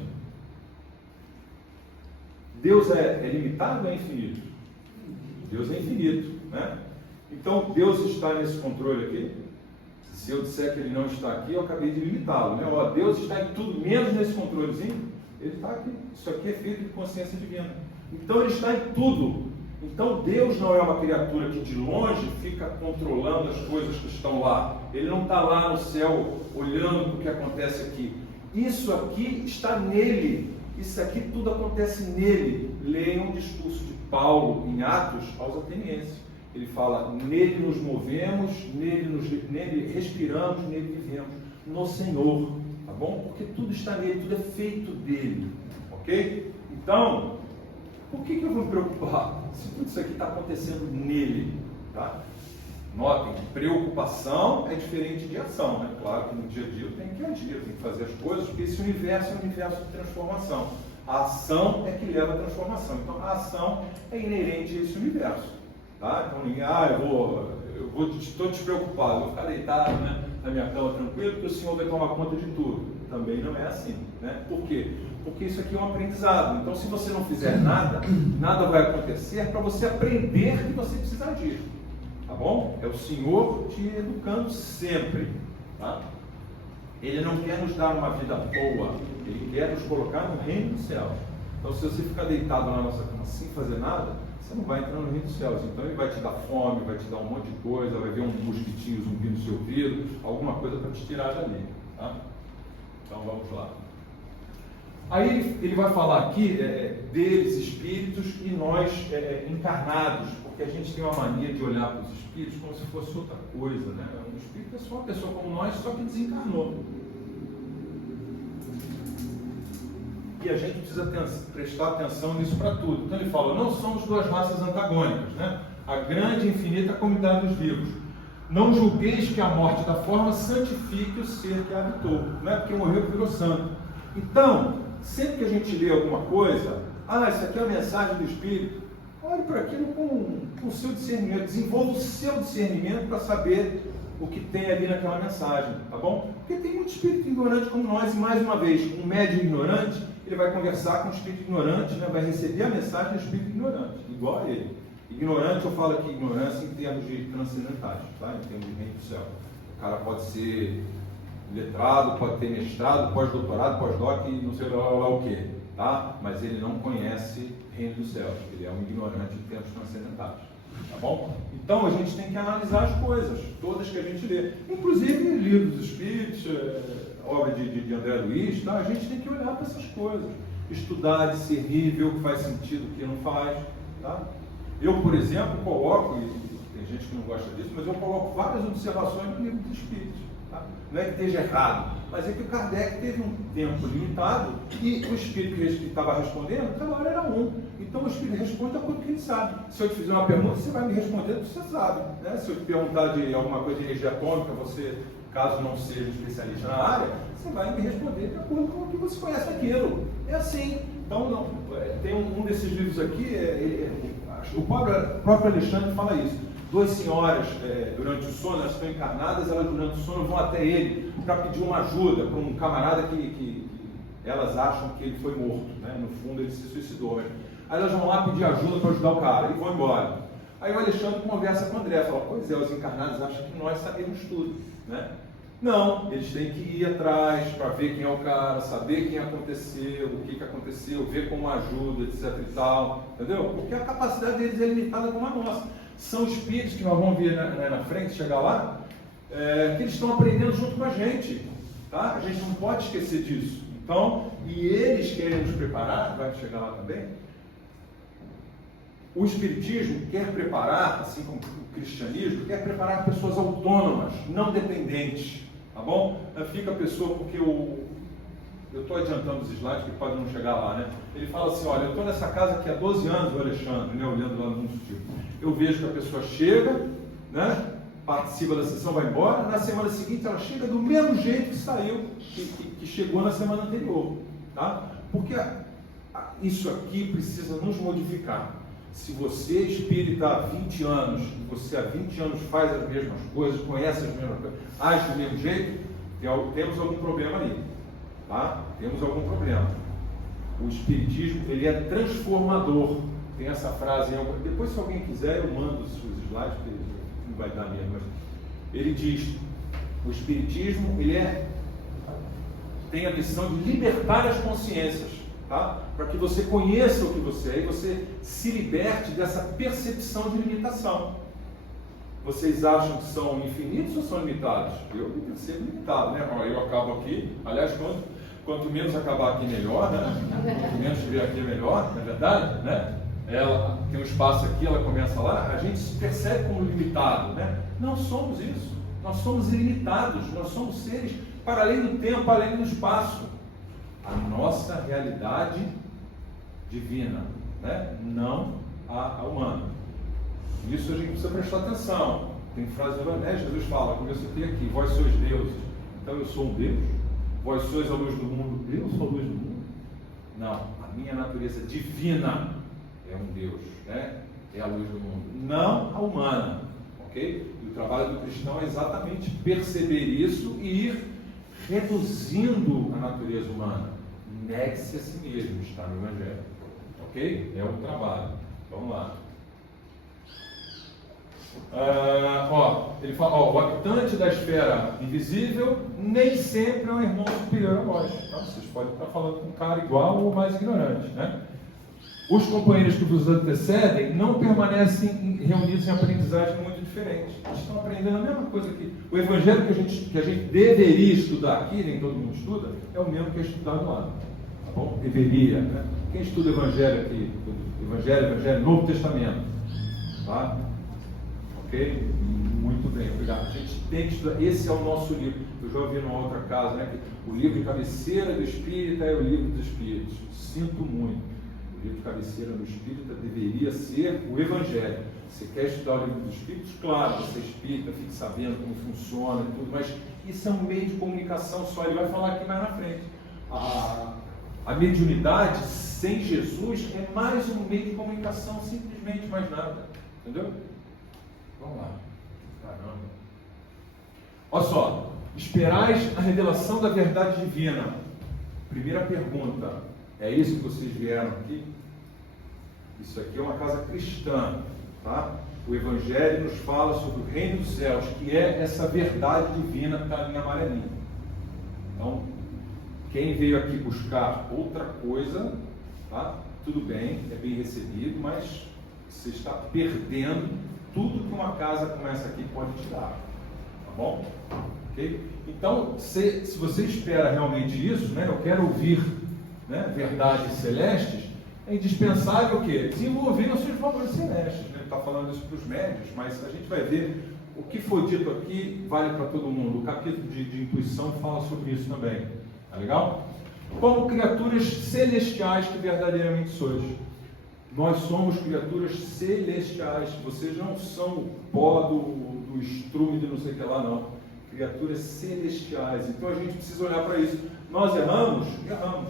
Deus é limitado ou é infinito? Deus é infinito, né? Então, Deus está nesse controle aqui? Se eu disser que Ele não está aqui, eu acabei de limitá-lo, né? Ó, Deus está em tudo, menos nesse controlezinho, Ele está aqui. Isso aqui é feito de consciência divina. Então, Ele está em tudo. Então, Deus não é uma criatura que de longe fica controlando as coisas que estão lá. Ele não está lá no céu olhando para o que acontece aqui. Isso aqui está nele. Isso aqui tudo acontece nele. Leiam o discurso de Paulo em Atos aos atenienses. Ele fala, nele nos movemos, nele respiramos, nele vivemos, no Senhor, tá bom? Porque tudo está nele, tudo é feito dele, ok? Então, por que eu vou me preocupar se tudo isso aqui está acontecendo nele, tá? Notem, preocupação é diferente de ação, né? Claro que no dia a dia eu tenho que agir, eu tenho que fazer as coisas, porque esse universo é um universo de transformação. A ação é que leva à transformação, então a ação é inerente a esse universo. Tá? Então ninguém, estou despreocupado, vou ficar deitado, né, na minha cama tranquilo, porque o Senhor vai tomar conta de tudo. Também não é assim, né? Por quê? Porque isso aqui é um aprendizado. Então, se você não fizer nada, nada vai acontecer para você aprender que você precisa agir. Tá bom? É o Senhor te educando sempre. Tá? Ele não quer nos dar uma vida boa, Ele quer nos colocar no reino dos céus. Então, se você ficar deitado na nossa cama sem fazer nada, você não vai entrar no reino dos céus. Então ele vai te dar fome, vai te dar um monte de coisa, vai ver um mosquitinho zumbindo no seu ouvido, alguma coisa para te tirar dali. Tá? Então vamos lá. Aí ele vai falar aqui deles, espíritos, e nós encarnados, porque a gente tem uma mania de olhar para os espíritos como se fosse outra coisa, né? Um espírito é só uma pessoa como nós, só que desencarnou. E a gente precisa prestar atenção nisso para tudo. Então ele fala, não somos duas raças antagônicas, né? A grande e infinita comunidade dos vivos. Não julgueis que a morte da forma santifique o ser que a habitou. Não é porque morreu que virou santo. Então, sempre que a gente lê alguma coisa, isso aqui é a mensagem do Espírito, olhe para aquilo com o seu discernimento, desenvolva o seu discernimento para saber o que tem ali naquela mensagem, tá bom? Porque tem muito espírito ignorante como nós, e mais uma vez, um médium ignorante, ele vai conversar com o espírito ignorante, né? Vai receber a mensagem do espírito ignorante, igual a ele. Ignorante, eu falo aqui ignorância em termos de transcendentais, tá? Em termos de reino do céu. O cara pode ser letrado, pode ter mestrado, pós-doutorado, pós-doc e não sei lá o que, tá? Mas ele não conhece reino dos céus, ele é um ignorante em termos transcendentais, tá bom? Então a gente tem que analisar as coisas, todas que a gente lê, inclusive livros dos espíritos, obra de André Luiz, tá? A gente tem que olhar para essas coisas, estudar, discernir, ver o que faz sentido, o que não faz, tá? Eu, por exemplo, coloco, e tem gente que não gosta disso, mas eu coloco várias observações no livro dos espíritos. Tá? Não é que esteja errado, mas é que o Kardec teve um tempo limitado e o espírito que estava respondendo, cada hora era um. Então o espírito responde aquilo que ele sabe. Se eu te fizer uma pergunta, você vai me responder o que você sabe. Né? Se eu te perguntar de alguma coisa de energia atômica, você, caso não seja especialista na área, você vai me responder de acordo com o que você conhece aquilo. É assim. Então, não, tem um desses livros aqui, o próprio Alexandre fala isso. Duas senhoras, durante o sono, elas estão encarnadas, elas durante o sono vão até ele para pedir uma ajuda para um camarada que elas acham que ele foi morto, né? No fundo ele se suicidou. Mas... Aí elas vão lá pedir ajuda para ajudar o cara e vão embora. Aí o Alexandre conversa com o André, fala, pois é, os encarnados acham que nós sabemos tudo, né? Não, eles têm que ir atrás para ver quem é o cara, saber quem aconteceu, o que aconteceu, ver como ajuda, etc e tal, entendeu? Porque a capacidade deles é limitada como a nossa. São espíritos que nós vamos ver na frente, chegar lá, que eles estão aprendendo junto com a gente, tá? A gente não pode esquecer disso. Então, e eles querem nos preparar, vai chegar lá também. O Espiritismo quer preparar, assim como o cristianismo, quer preparar pessoas autônomas, não dependentes, tá bom? Fica a pessoa, porque eu estou adiantando os slides, que pode não chegar lá, né? Ele fala assim, olha, eu estou nessa casa aqui há 12 anos, o Alexandre, né, olhando lá no sutil. Eu vejo que a pessoa chega, né, participa da sessão, vai embora, na semana seguinte ela chega do mesmo jeito que saiu, que chegou na semana anterior, tá? Porque isso aqui precisa nos modificar. Se você é espírita há 20 anos, e você há 20 anos faz as mesmas coisas, conhece as mesmas coisas, age do mesmo jeito, temos algum problema ali, tá? Temos algum problema. O Espiritismo, ele é transformador. Tem essa frase, depois se alguém quiser eu mando os slides, porque não vai dar mesmo, mas ele diz, o Espiritismo, tem a missão de libertar as consciências, tá? Para que você conheça o que você é e você se liberte dessa percepção de limitação. Vocês acham que são infinitos ou são limitados? Eu me percebo limitado, né? Eu acabo aqui, aliás, quanto menos acabar aqui melhor, né? Quanto menos vier aqui melhor, não é verdade? Né? Ela tem um espaço aqui, ela começa lá, a gente se percebe como limitado, né? Não somos isso, nós somos ilimitados, nós somos seres para além do tempo, para além do espaço. A nossa realidade divina, né? Não a humana. Isso a gente precisa prestar atenção. Tem frase do Evangelho, Jesus fala, como eu citei aqui, vós sois deuses, então eu sou um Deus. Vós sois a luz do mundo, eu sou a luz do mundo. Não, a minha natureza divina é um Deus, né? É a luz do mundo, não a humana, ok? E o trabalho do cristão é exatamente perceber isso e ir reduzindo a natureza humana. Negue-se a si mesmo, está no Evangelho, ok? É um trabalho. Vamos lá. Ele fala, o habitante da esfera invisível nem sempre é um irmão superior a nós. Então, vocês podem estar falando com um cara igual ou mais ignorante, né? Os companheiros que vos antecedem não permanecem reunidos em aprendizagem muito diferente. Eles estão aprendendo a mesma coisa aqui. O evangelho que a gente deveria estudar aqui, nem todo mundo estuda, é o mesmo que é estudado lá. Tá bom? Deveria, né? Quem estuda o evangelho aqui? Evangelho, Novo Testamento. Tá? Ok? Muito bem, obrigado. A gente tem que estudar. Esse é o nosso livro. Eu já ouvi numa outra casa, né? Que o livro de cabeceira do Espírita é o livro dos Espíritos. Sinto muito. O livro de cabeceira do Espírita deveria ser o Evangelho. Você quer estudar o livro dos Espíritos? Claro, você é espírita, fique sabendo como funciona e tudo, mas isso é um meio de comunicação só. Ele vai falar aqui mais na frente. A mediunidade sem Jesus é mais um meio de comunicação, simplesmente mais nada. Entendeu? Vamos lá. Caramba. Olha só. Esperais a revelação da verdade divina. Primeira pergunta. É isso que vocês vieram aqui? Isso aqui é uma casa cristã. Tá? O Evangelho nos fala sobre o reino dos céus, que é essa verdade divina que está ali amarelinha. Então, quem veio aqui buscar outra coisa, tá? Tudo bem, é bem recebido, mas você está perdendo tudo que uma casa como essa aqui pode te dar. Tá bom? Okay? Então, se você espera realmente isso, né? Eu quero ouvir, né, verdades celestes, é indispensável o quê? Desenvolver os seus valores celestes. Né? Ele está falando isso para os médios, mas a gente vai ver o que foi dito aqui vale para todo mundo. O capítulo de intuição fala sobre isso também. Tá legal? Como criaturas celestiais que verdadeiramente sois. Nós somos criaturas celestiais. Vocês não são o pó do estrume de não sei o que lá, não. Criaturas celestiais. Então a gente precisa olhar para isso. Nós erramos? Erramos.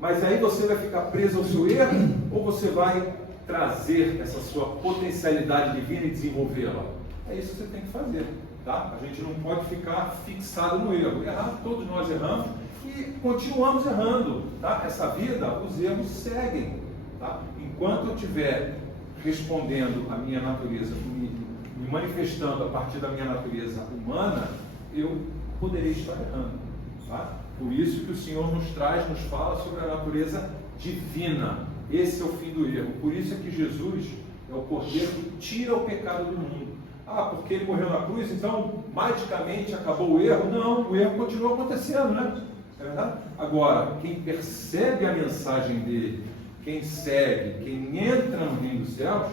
Mas aí você vai ficar preso ao seu erro ou você vai trazer essa sua potencialidade divina e desenvolvê-la? É isso que você tem que fazer. Tá? A gente não pode ficar fixado no erro. Errar, todos nós erramos e continuamos errando. Tá? Essa vida, os erros seguem. Tá? Enquanto eu estiver respondendo à minha natureza, me manifestando a partir da minha natureza humana, eu poderei estar errando. Tá? Por isso que o Senhor nos fala sobre a natureza divina. Esse é o fim do erro. Por isso é que Jesus é o Cordeiro que tira o pecado do mundo. Porque ele morreu na cruz, então magicamente acabou o erro? Não, o erro continua acontecendo, né? É verdade? Agora, quem percebe a mensagem dele, quem segue, quem entra no reino dos céus,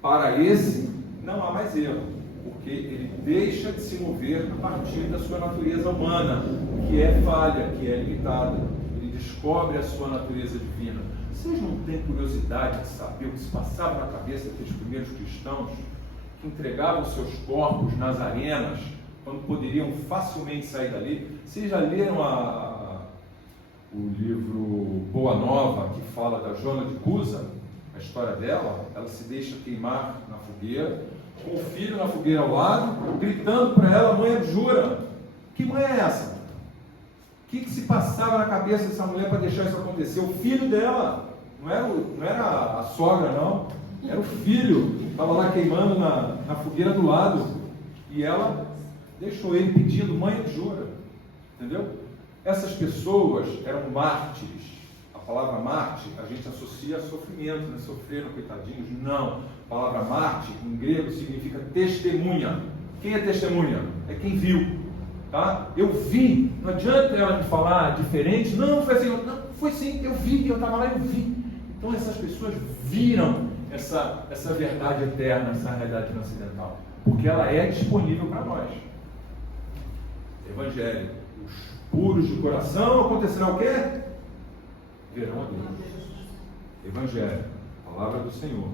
para esse não há mais erro, porque ele deixa de se mover a partir da sua natureza humana, que é falha, que é limitada. Ele descobre a sua natureza divina. Vocês não têm curiosidade de saber o que se passava na cabeça daqueles primeiros cristãos que entregavam seus corpos nas arenas, quando poderiam facilmente sair dali? Vocês já leram o livro Boa Nova, que fala da Joana de Cusa? A história dela, ela se deixa queimar na fogueira, com o filho na fogueira ao lado, gritando para ela: mãe, jura? Que mãe é essa? O que se passava na cabeça dessa mulher para deixar isso acontecer? O filho dela, não era a sogra, não, era o filho, estava lá queimando na fogueira do lado. E ela deixou ele pedindo manha de jura. Entendeu? Essas pessoas eram mártires. A palavra mártir a gente associa a sofrimento, né? Sofreram, coitadinhos. Não. A palavra mártir em grego significa testemunha. Quem é testemunha? É quem viu. Tá? Eu vi. Não adianta ela me falar diferente. Não, foi assim. Não, foi sim. Eu vi. Eu estava lá e eu vi. Então essas pessoas viram essa verdade eterna, essa realidade transcendental. Porque ela é disponível para nós. Evangelho. Os puros de coração acontecerá o quê? Verão a Deus. Evangelho. Palavra do Senhor.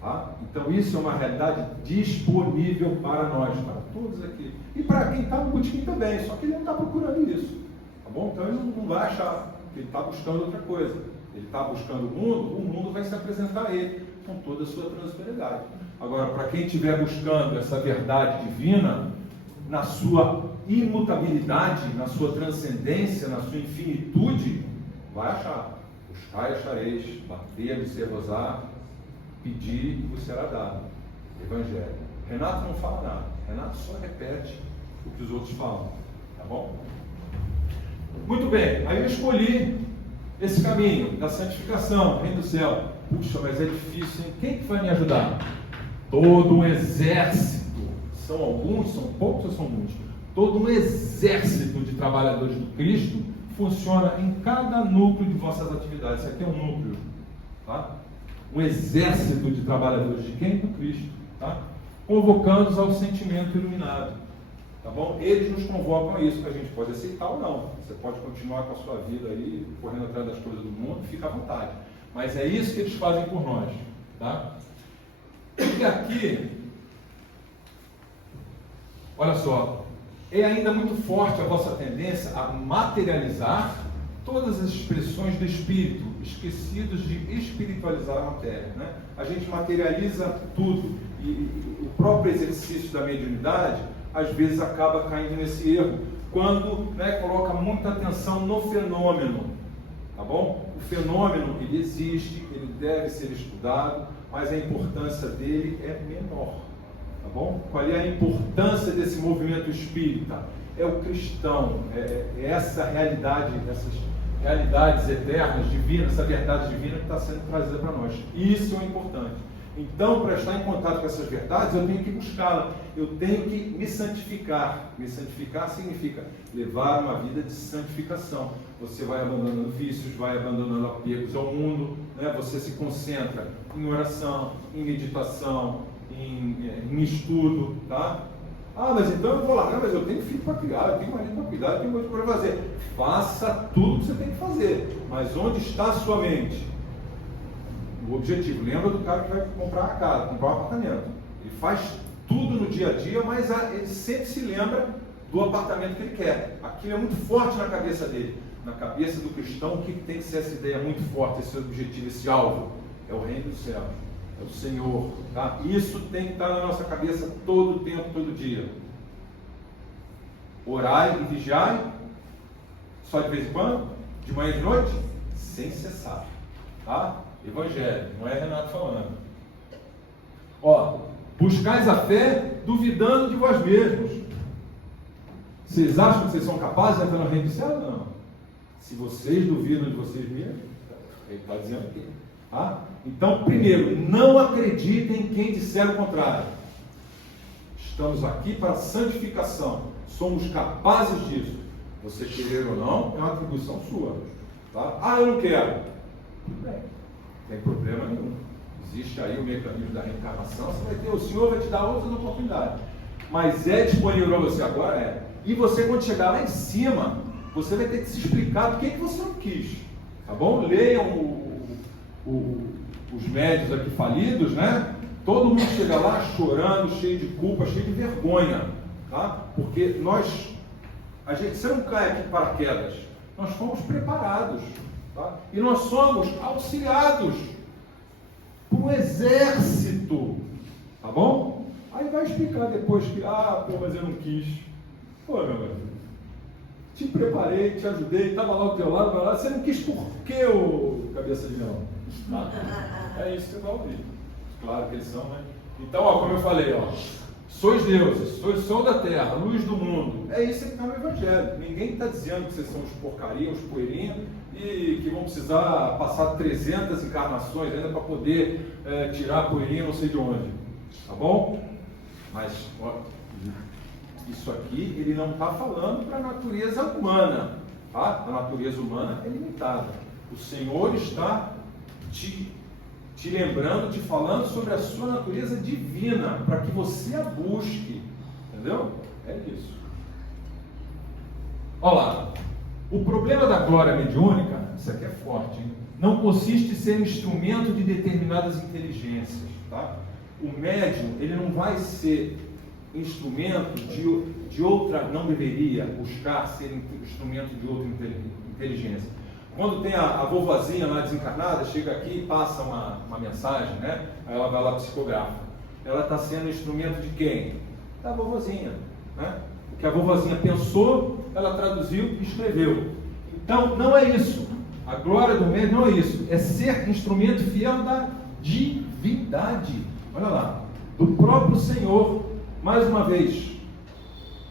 Tá? Então isso é uma realidade disponível para nós, para todos aqui. E para quem está no botequim também, só que ele não está procurando isso. Tá bom? Então ele não vai achar que ele está buscando outra coisa. Ele está buscando o mundo vai se apresentar a ele com toda a sua transitoriedade. Agora, para quem estiver buscando essa verdade divina, na sua imutabilidade, na sua transcendência, na sua infinitude, vai achar. Buscai e achareis, bater, observar, pedir e vos será dado. Evangelho. Renato não fala nada. Renato só repete o que os outros falam. Tá bom? Muito bem. Aí eu escolhi esse caminho da santificação, reino do céu. Puxa, mas é difícil, hein? Quem que vai me ajudar? Todo um exército. São alguns, são poucos ou são muitos? Todo um exército de trabalhadores do Cristo funciona em cada núcleo de vossas atividades. Isso aqui é um núcleo. Tá? Um exército de trabalhadores de quem? Do Cristo. Tá? Convocando-os ao sentimento iluminado. Tá bom? Eles nos convocam a isso, que a gente pode aceitar ou não. Você pode continuar com a sua vida aí, correndo atrás das coisas do mundo, fica à vontade. Mas é isso que eles fazem por nós. Tá? E aqui, olha só, é ainda muito forte a vossa tendência a materializar todas as expressões do Espírito, esquecidos de espiritualizar a matéria. Né? A gente materializa tudo. E o próprio exercício da mediunidade às vezes acaba caindo nesse erro, quando coloca muita atenção no fenômeno, tá bom? O fenômeno, ele existe, ele deve ser estudado, mas a importância dele é menor, tá bom? Qual é a importância desse movimento espírita? É o cristão, é essa realidade, essas realidades eternas, divinas, essa verdade divina que está sendo trazida para nós. Isso é o importante. Então, para estar em contato com essas verdades, eu tenho que buscá-las, eu tenho que me santificar. Me santificar significa levar uma vida de santificação. Você vai abandonando vícios, vai abandonando apegos ao mundo, né? Você se concentra em oração, em meditação, em estudo, tá? Ah, mas então eu vou lá, não, mas eu tenho filho para criar, eu tenho marido para cuidar, eu tenho coisa para fazer. Faça tudo que você tem que fazer, mas onde está a sua mente? O objetivo, lembra do cara que vai comprar a casa, comprar um apartamento. Ele faz tudo no dia a dia, mas ele sempre se lembra do apartamento que ele quer. Aquilo é muito forte na cabeça dele. Na cabeça do cristão, o que tem que ser essa ideia muito forte, esse objetivo, esse alvo? É o reino do céu, é o Senhor. Tá? Isso tem que estar na nossa cabeça todo o tempo, todo dia. Orai e vigiai, só de vez em quando, de manhã e de noite, sem cessar. Tá? Evangelho, não é Renato falando. Ó, buscais a fé duvidando de vós mesmos. Vocês acham que vocês são capazes de entrar no reino do céu? Não. Se vocês duvidam de vocês mesmos, ele está dizendo aqui. Tá? Então, primeiro, não acreditem em quem disser o contrário. Estamos aqui para santificação. Somos capazes disso. Você querer ou não, é uma atribuição sua. Tá? Ah, eu não quero. Tudo bem. Não tem problema nenhum. Existe aí o mecanismo da reencarnação, você vai ter, o Senhor vai te dar outras oportunidades. Mas é disponível para você agora? É. E você, quando chegar lá em cima, você vai ter que se explicar do que você não quis. Tá bom? Leiam os médios aqui falidos, né? Todo mundo chega lá chorando, cheio de culpa, cheio de vergonha. Tá? Porque você não cai aqui de paraquedas. Nós fomos preparados. Tá? E nós somos auxiliados por um exército, tá bom? Aí vai explicar depois que, mas eu não quis. Pô, meu irmão, te preparei, te ajudei, estava lá ao teu lado, você não quis por quê, ô cabeça de leão? É isso que você vai ouvir. Claro que eles são, né? Então, como eu falei, sois deuses, sois sol da terra, luz do mundo. É isso que está no Evangelho. Ninguém está dizendo que vocês são os porcarias, os poeirinhos, e que vão precisar passar 300 encarnações ainda para poder tirar a poeirinha não sei de onde. Tá bom? Mas ó, isso aqui ele não está falando para a natureza humana. Tá? A natureza humana é limitada. O Senhor está te lembrando, te falando sobre a sua natureza divina, para que você a busque. Entendeu? É isso. Olha lá. O problema da glória mediúnica, isso aqui é forte, hein? Não consiste em ser instrumento de determinadas inteligências. Tá? O médium, ele não vai ser instrumento de outra, não deveria buscar ser instrumento de outra inteligência. Quando tem a vovozinha lá desencarnada, chega aqui e passa uma mensagem, né? Aí ela vai lá psicografa. Ela está sendo instrumento de quem? Da vovozinha, né? O que a vovozinha pensou, ela traduziu e escreveu. Então, não é isso. A glória do médium não é isso. É ser instrumento fiel da divindade. Olha lá. Do próprio Senhor. Mais uma vez,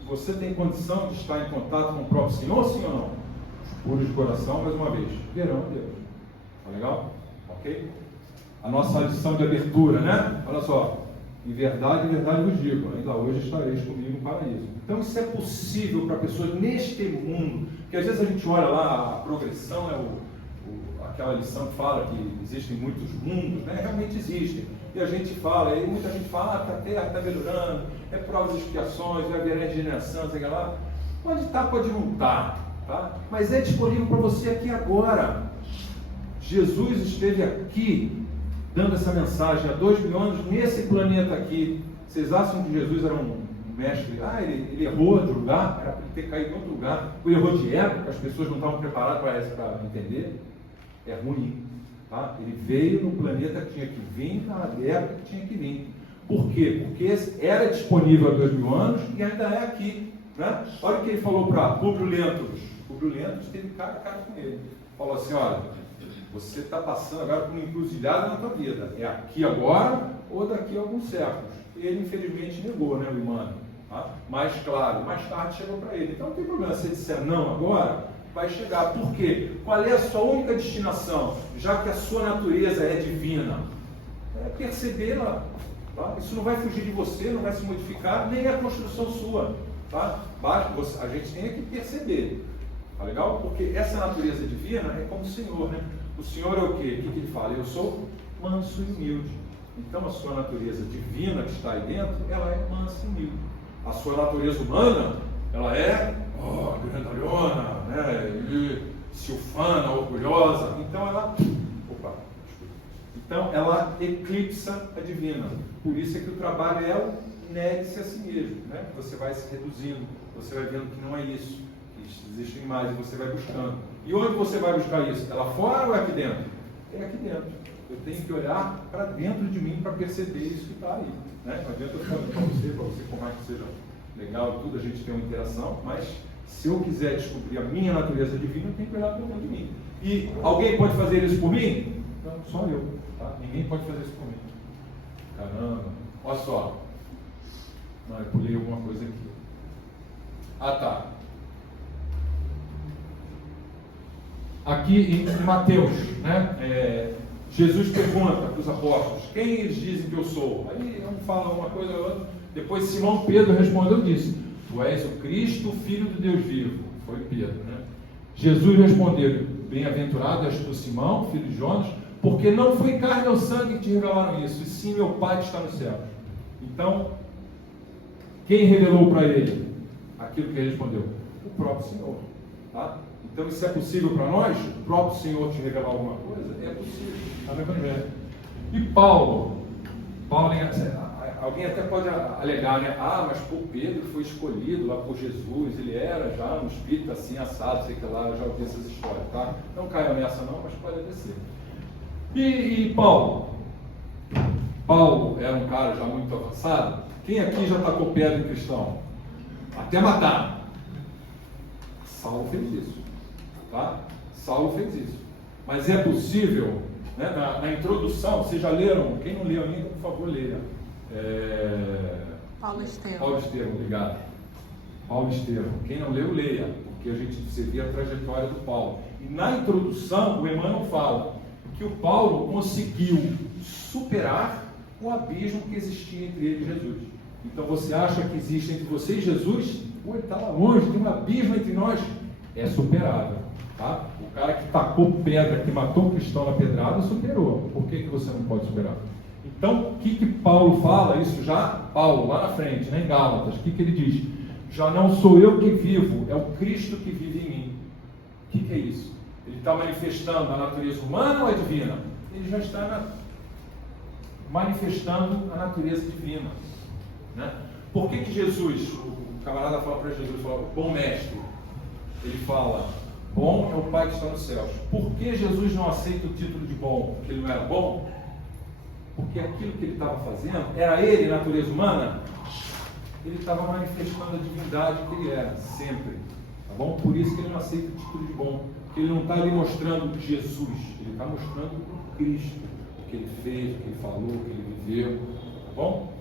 você tem condição de estar em contato com o próprio Senhor, sim ou não? Puros de coração, mais uma vez. Verão, Deus. Tá legal? Ok? A nossa lição de abertura, né? Olha só. Em verdade vos digo, ainda hoje estareis comigo no paraíso. Então isso é possível para pessoas neste mundo, que às vezes a gente olha lá, a progressão é aquela lição que fala que existem muitos mundos, né? Realmente existem. E a gente fala, e muita gente fala que a Terra está melhorando, é provas e expiações, vai haver regeneração, sei lá. Pode estar, pode não estar, tá? Mas é disponível para você aqui agora. Jesus esteve aqui dando essa mensagem há 2000 anos nesse planeta aqui. Vocês acham que Jesus era um mestre? Ele errou de lugar, era para ele ter caído em outro lugar. Ele errou de época, as pessoas não estavam preparadas para entender. É ruim. Tá? Ele veio no planeta que tinha que vir, na época que tinha que vir. Por quê? Porque era disponível há 2000 anos e ainda é aqui. Né? Olha o que ele falou para Públio Lentulus. Públio Lentulus teve cara a cara com ele. Falou assim, olha, você está passando agora por uma encruzilhada na tua vida. É aqui agora ou daqui a alguns séculos. Ele, infelizmente, negou, né, o humano. Tá? Mas, claro, mais tarde chegou para ele. Então, não tem problema. Se ele disser não agora, vai chegar. Por quê? Qual é a sua única destinação? Já que a sua natureza é divina. É percebê-la. Tá? Isso não vai fugir de você, não vai se modificar, nem a construção sua. Tá? A gente tem que perceber. Tá legal? Porque essa natureza divina é como o Senhor, né? O Senhor é o quê? O que ele fala? Eu sou manso e humilde. Então a sua natureza divina que está aí dentro, ela é mansa e humilde. A sua natureza humana, ela é grandalhona, né? E silfana, orgulhosa. Então ela eclipsa a divina. Por isso é que o trabalho é o negue-se a si mesmo, né? Você vai se reduzindo, você vai vendo que não é isso, que existem mais e você vai buscando. E onde você vai buscar isso? É lá fora ou é aqui dentro? É aqui dentro. Eu tenho que olhar para dentro de mim para perceber isso que está aí. Né? Não adianta eu falar para você por mais que seja legal e tudo, a gente tem uma interação, mas se eu quiser descobrir a minha natureza divina, eu tenho que olhar para dentro de mim. E alguém pode fazer isso por mim? Não, só eu. Tá? Ninguém pode fazer isso por mim. Caramba. Olha só. Não, eu pulei alguma coisa aqui. Ah, tá. Aqui em Mateus, né? Jesus pergunta para os apóstolos: quem eles dizem que eu sou? Aí um fala uma coisa ou outra. Depois Simão Pedro respondeu e disse: tu és o Cristo, filho do Deus vivo. Foi Pedro, né? Jesus respondeu: bem-aventurado és tu, Simão, filho de Jonas, porque não foi carne ou sangue que te revelaram isso, e sim meu Pai que está no céu. Então, quem revelou para ele aquilo que ele respondeu? O próprio Senhor. Tá? Então, isso é possível para nós? O próprio Senhor te revelar alguma coisa? É possível. Está no Evangelho. E Paulo, alguém até pode alegar, né? Mas por Pedro foi escolhido lá por Jesus, ele era já um espírito assim, assado, sei que lá, eu já ouvi essas histórias, tá? Não caiam nessa não, mas pode acontecer. E Paulo? Paulo era um cara já muito avançado. Quem aqui já tacou pedra em cristão? Até matar. Saulo fez isso. Tá? Saulo fez isso. Mas é possível, né? Na introdução, vocês já leram? Quem não leu ainda, por favor, leia. Paulo Estevam. Paulo Estevam, obrigado. Paulo Estevam. Quem não leu, leia, porque você vê a trajetória do Paulo. E na introdução, o Emmanuel fala que o Paulo conseguiu superar o abismo que existia entre ele e Jesus. Então você acha que existe entre você e Jesus? Pô, ele está lá longe, tem um abismo entre nós. É superável. Tá? O cara que tacou pedra, que matou o cristão na pedrada, superou. Por que você não pode superar? Então, o que Paulo fala? Isso já, Paulo, lá na frente, né, em Gálatas, o que ele diz? Já não sou eu que vivo, é o Cristo que vive em mim. O que é isso? Ele está manifestando a natureza humana ou a divina? Ele já está manifestando a natureza divina. Né? Por que Jesus, o camarada fala para Jesus, fala, bom mestre, ele fala, bom é o Pai que está nos céus. Por que Jesus não aceita o título de bom? Porque ele não era bom? Porque aquilo que ele estava fazendo, era ele, natureza humana? Ele estava manifestando a divindade que ele era, sempre. Tá bom? Por isso que ele não aceita o título de bom. Porque ele não está ali mostrando Jesus, ele está mostrando o Cristo, o que ele fez, o que ele falou, o que ele viveu. Tá bom?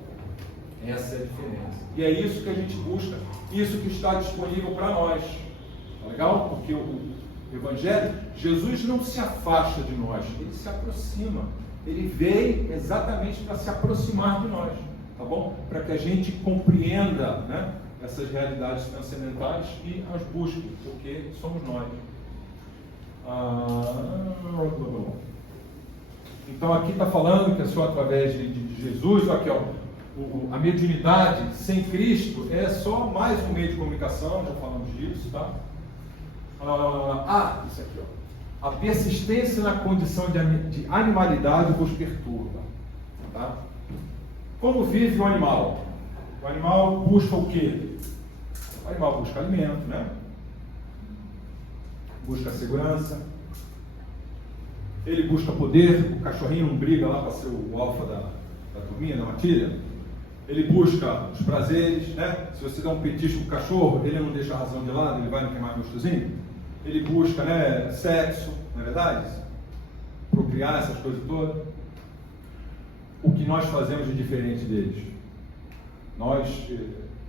Essa é a diferença. E é isso que a gente busca, isso que está disponível para nós. Tá legal? Porque o Evangelho, Jesus não se afasta de nós, ele se aproxima. Ele veio exatamente para se aproximar de nós, tá bom? Para que a gente compreenda, né, essas realidades transcendentais e as busque, porque somos nós. Então aqui está falando que é só através de Jesus. Aqui, ó, a mediunidade sem Cristo é só mais um meio de comunicação, já falamos disso, tá? Isso aqui, ó. A persistência na condição de animalidade vos perturba. Tá? Como vive o animal? O animal busca o quê? O animal busca alimento, né? Busca segurança. Ele busca poder. O cachorrinho não briga lá para ser o alfa da turminha, da matilha. Ele busca os prazeres, né? Se você dá um petisco pro cachorro, ele não deixa a razão de lado, ele vai no que é mais gostosinho. Ele busca, né, sexo, não é verdade? Procriar, essas coisas todas. O que nós fazemos de diferente deles? Nós,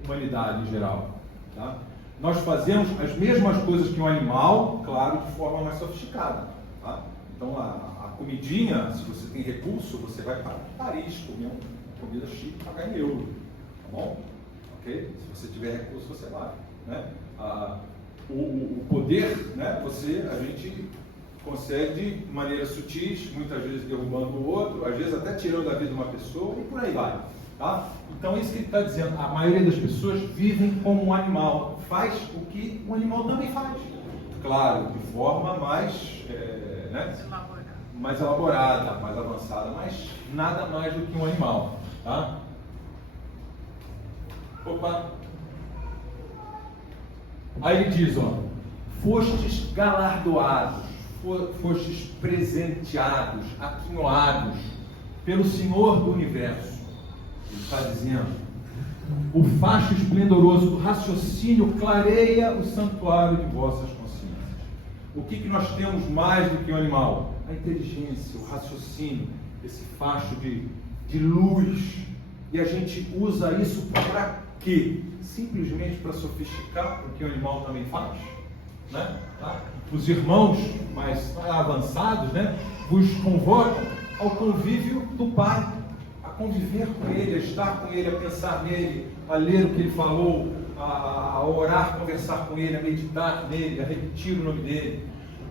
humanidade em geral, tá? Nós fazemos as mesmas coisas que um animal, claro, de forma mais sofisticada, tá? Então, a comidinha, se você tem recurso, você vai para Paris comer uma comida chique, pagar em euro, tá bom? Ok? Se você tiver recurso, você vai, né? O poder, né, a gente consegue de maneiras sutis, muitas vezes derrubando o outro, às vezes até tirando a vida de uma pessoa e por aí vai. Tá? Então é isso que ele está dizendo. A maioria das pessoas vivem como um animal, faz o que o animal também faz. Claro, de forma mais, mais elaborada, mais avançada, mas nada mais do que um animal. Tá? Opa! Aí ele diz, ó, fostes galardoados, fostes presenteados, aquinhoados pelo Senhor do Universo. Ele está dizendo, o facho esplendoroso do raciocínio clareia o santuário de vossas consciências. O que nós temos mais do que o animal? A inteligência, o raciocínio, esse facho de luz. E a gente usa isso para quê? Simplesmente para sofisticar o que o animal também faz, né? Tá? Os irmãos mais avançados, né, vos convocam ao convívio do Pai, a conviver com Ele, a estar com Ele, a pensar nele, a ler o que Ele falou, a orar, a conversar com Ele, a meditar nele, a repetir o nome dele.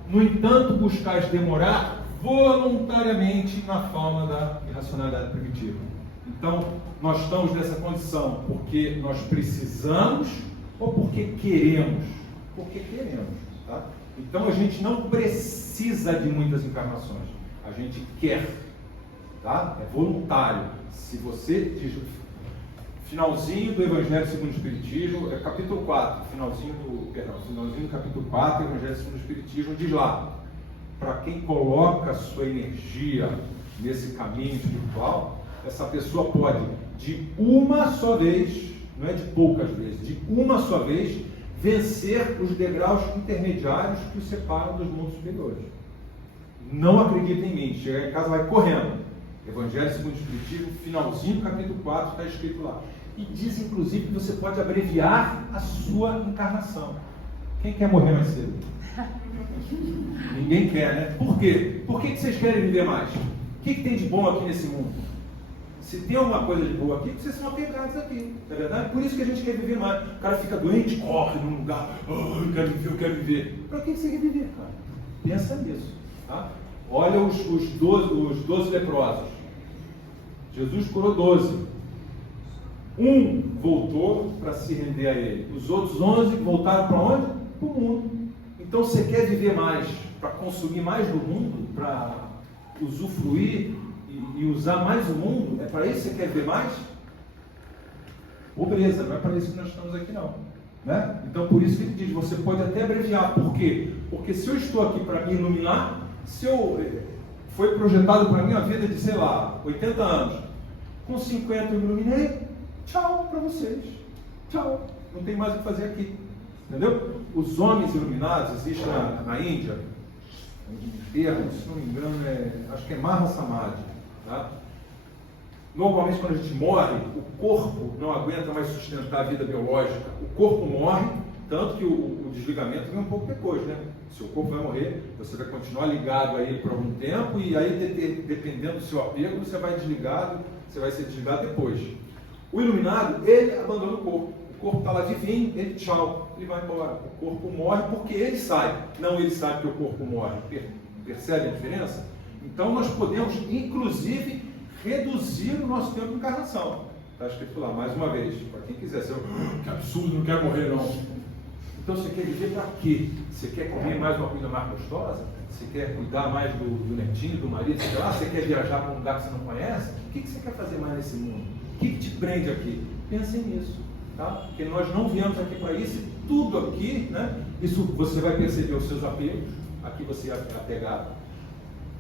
No entanto, buscais demorar voluntariamente na forma da irracionalidade primitiva. Então, nós estamos nessa condição porque nós precisamos ou porque queremos? Porque queremos, tá? Então, a gente não precisa de muitas encarnações, a gente quer, tá? É voluntário. Se você diz, finalzinho do Evangelho segundo o Espiritismo, é capítulo 4, finalzinho do capítulo 4, Evangelho segundo o Espiritismo, diz lá, para quem coloca sua energia nesse caminho espiritual, essa pessoa pode, de uma só vez, não é de poucas vezes, de uma só vez, vencer os degraus intermediários que o separam dos mundos superiores. Não acredita em mim, chegar em casa vai correndo. Evangelho segundo o Espiritismo, finalzinho do capítulo 4, está escrito lá. e diz inclusive que você pode abreviar a sua encarnação. Quem quer morrer mais cedo? Ninguém quer, né? Por quê? Por que vocês querem viver mais? O que tem de bom aqui nesse mundo? Se tem alguma coisa de boa aqui, vocês são apegados aqui, não é verdade? Por isso que a gente quer viver mais. O cara fica doente, corre num lugar, eu quero viver, eu quero viver. Para que você quer viver, cara? Pensa nisso, tá? Olha os 12 leprosos. Jesus curou 12. Um voltou para se render a ele. Os outros 11 voltaram para onde? Para o mundo. Então você quer viver mais, para consumir mais do mundo, para usufruir e usar mais o mundo? É para isso que você quer viver mais? Pobreza, não é para isso que nós estamos aqui não. Né? Então por isso que ele diz, você pode até abreviar. Por quê? Porque se eu estou aqui para me iluminar, foi projetado para mim a vida de, sei lá, 80 anos. Com 50 eu me iluminei, tchau para vocês. Tchau, não tem mais o que fazer aqui. Entendeu? Os homens iluminados, existe na Índia, um termo, se não me engano, acho que é Mahasamadhi. Tá? Normalmente quando a gente morre, o corpo não aguenta mais sustentar a vida biológica. O corpo morre, tanto que o desligamento vem um pouco depois, né? Seu corpo vai morrer, você vai continuar ligado a ele por algum tempo, e aí, dependendo do seu apego, você vai ser desligado depois. O iluminado, ele abandona o corpo. O corpo está lá divino, ele tchau, ele vai embora. O corpo morre porque ele sai. Não ele sabe que o corpo morre. Percebe a diferença? Então nós podemos, inclusive, reduzir o nosso tempo de encarnação. Está escrito lá, mais uma vez, para quem quiser ser, que absurdo, não quero morrer não. Então você quer viver para quê? Você quer comer mais uma comida mais gostosa? Você quer cuidar mais do netinho, do marido, sei lá? Você quer viajar para um lugar que você não conhece? O que você quer fazer mais nesse mundo? O que te prende aqui? Pensem nisso, tá? Porque nós não viemos aqui para isso, e tudo aqui, né? Isso você vai perceber os seus apegos, aqui você é apegado.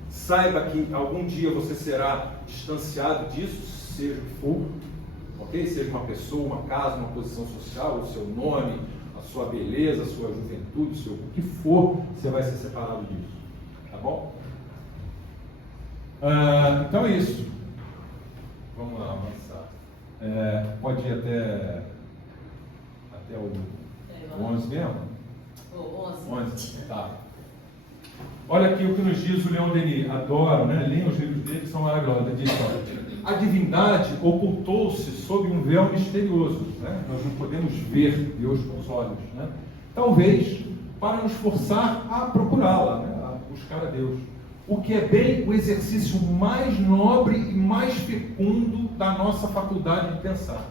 Saiba que algum dia você será distanciado disso, seja o que for, ok? Seja uma pessoa, uma casa, uma posição social, o seu nome, a sua beleza, a sua juventude, o que for, você vai ser separado disso, tá bom? Então é isso. Vamos lá, avançar. Pode ir até o 11 mesmo? O 11, tá. Olha aqui o que nos diz o Leon Denis. Adoro, né? Leiam os livros dele, que são maravilhosos. Ele diz, a divindade ocultou-se sob um véu misterioso, né? Nós não podemos ver Deus com os olhos, né? Talvez para nos forçar a procurá-la, né? A buscar a Deus. O que é bem o exercício mais nobre e mais fecundo da nossa faculdade de pensar.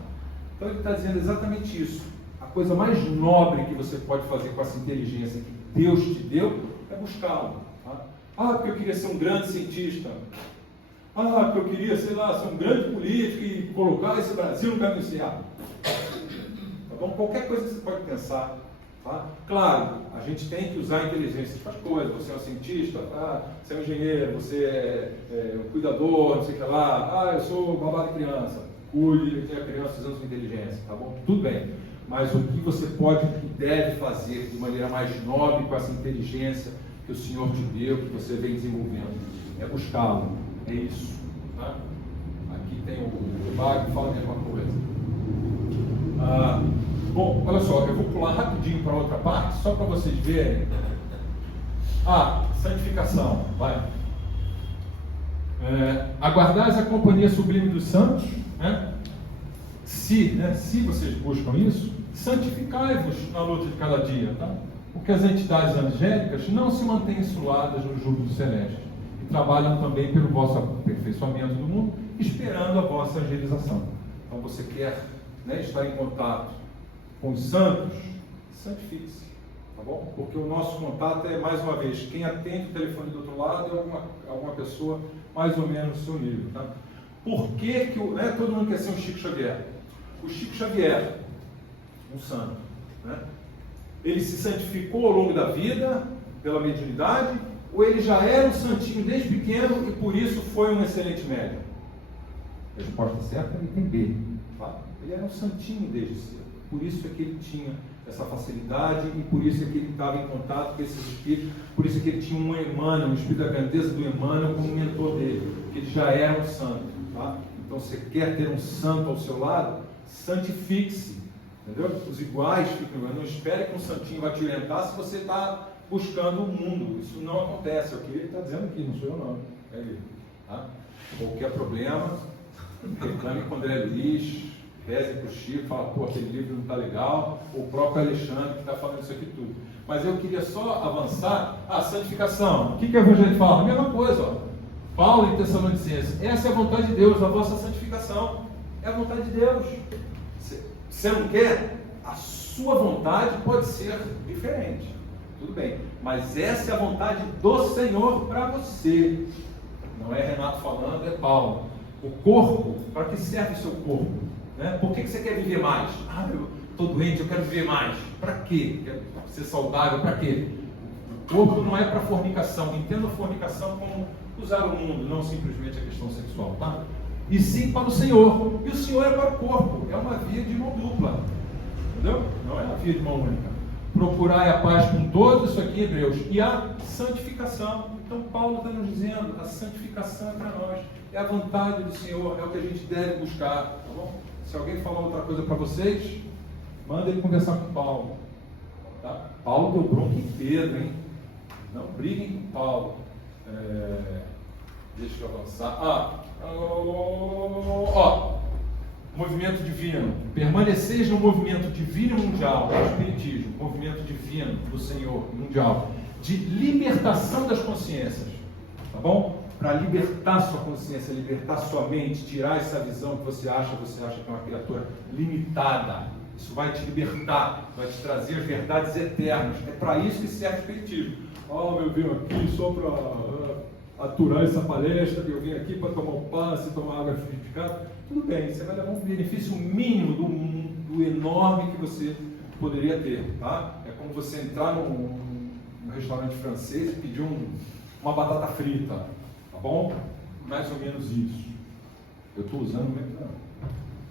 Então ele está dizendo exatamente isso. A coisa mais nobre que você pode fazer com essa inteligência que Deus te deu é buscá-lo. Tá? Porque eu queria ser um grande cientista. Porque eu queria, sei lá, ser um grande político e colocar esse Brasil no caminho certo. Tá bom? Qualquer coisa que você pode pensar. Tá? Claro, a gente tem que usar a inteligência para as coisas. Você é um cientista, você é um engenheiro, você é um cuidador, não sei o que lá. Eu sou babá de criança. Cuide de criança usando sua inteligência. Tá bom? Tudo bem. Mas o que você pode e deve fazer de maneira mais nobre com essa inteligência que o Senhor te deu, que você vem desenvolvendo, é buscá-lo. É isso. Tá? Aqui tem o Bago que fala a mesma coisa. Bom, olha só, eu vou pular rapidinho para outra parte, só para vocês verem. Santificação. Vai. Aguardais a companhia sublime dos santos, né? Se vocês buscam isso, santificai-vos na luta de cada dia, tá? Porque as entidades angélicas não se mantêm insuladas no jugo celeste e trabalham também pelo vosso aperfeiçoamento do mundo, esperando a vossa angelização. Então você quer, né, estar em contato com os santos, santifique-se, tá bom? Porque o nosso contato é, mais uma vez, quem atende o telefone do outro lado é alguma pessoa mais ou menos do seu nível, tá? Por que todo mundo quer ser um Chico Xavier? O Chico Xavier, um santo, né? Ele se santificou ao longo da vida pela mediunidade, ou ele já era um santinho desde pequeno e por isso foi um excelente médium? A resposta certa é item B. Tá? Ele era um santinho desde cedo, por isso é que ele tinha essa facilidade e por isso é que ele estava em contato com esses espíritos, por isso é que ele tinha um Emmanuel, um espírito da grandeza do Emmanuel como mentor dele, porque ele já era um santo. Tá? Então você quer ter um santo ao seu lado, santifique-se, entendeu? Os iguais ficam iguais. Não espere que um santinho vai te orientar se você está buscando o mundo. Isso não acontece. É o que ele está dizendo aqui, não sou eu não. É ele. Tá? Qualquer problema, reclame com o André Luiz, reze para o Chico, fala, pô, aquele livro não está legal, o próprio Alexandre que está falando isso aqui tudo. Mas eu queria só avançar a santificação. O que o Evangelho fala? A mesma coisa, ó. Paulo em Tessalonicenses, essa é a vontade de Deus, a vossa santificação. É a vontade de Deus. Você não quer? A sua vontade pode ser diferente. Tudo bem. Mas essa é a vontade do Senhor para você. Não é Renato falando, é Paulo. O corpo, para que serve o seu corpo? Né? Por que você quer viver mais? Ah, eu estou doente, eu quero viver mais. Para quê? Quero ser saudável, para quê? O corpo não é para fornicação. Entenda a fornicação como usar o mundo, não simplesmente a questão sexual, tá? E sim para o Senhor. E o Senhor é para o corpo. É uma via de mão dupla. Entendeu? Não é uma via de mão única. Procurai a paz com todos, isso aqui, Hebreus, e a santificação. Então Paulo está nos dizendo, a santificação é para nós. É a vontade do Senhor, é o que a gente deve buscar, tá bom? Se alguém falar outra coisa para vocês, manda ele conversar com Paulo. Tá? Paulo deu bronca em Pedro, hein? Não briguem com Paulo. Deixa eu avançar. Movimento divino. Permaneceis no movimento divino mundial, o Espiritismo, movimento divino do Senhor mundial, de libertação das consciências. Tá bom? Para libertar sua consciência, libertar sua mente, tirar essa visão que você acha que é uma criatura limitada. Isso vai te libertar, vai te trazer as verdades eternas. É para isso que serve o Espiritismo. Eu vim aqui só para aturar essa palestra, eu vim aqui para tomar um passe, tomar água frutificada. Tudo bem, você vai levar um benefício mínimo do enorme que você poderia ter. Tá? É como você entrar num restaurante francês e pedir uma batata frita. Tá bom? Mais ou menos isso. Eu estou usando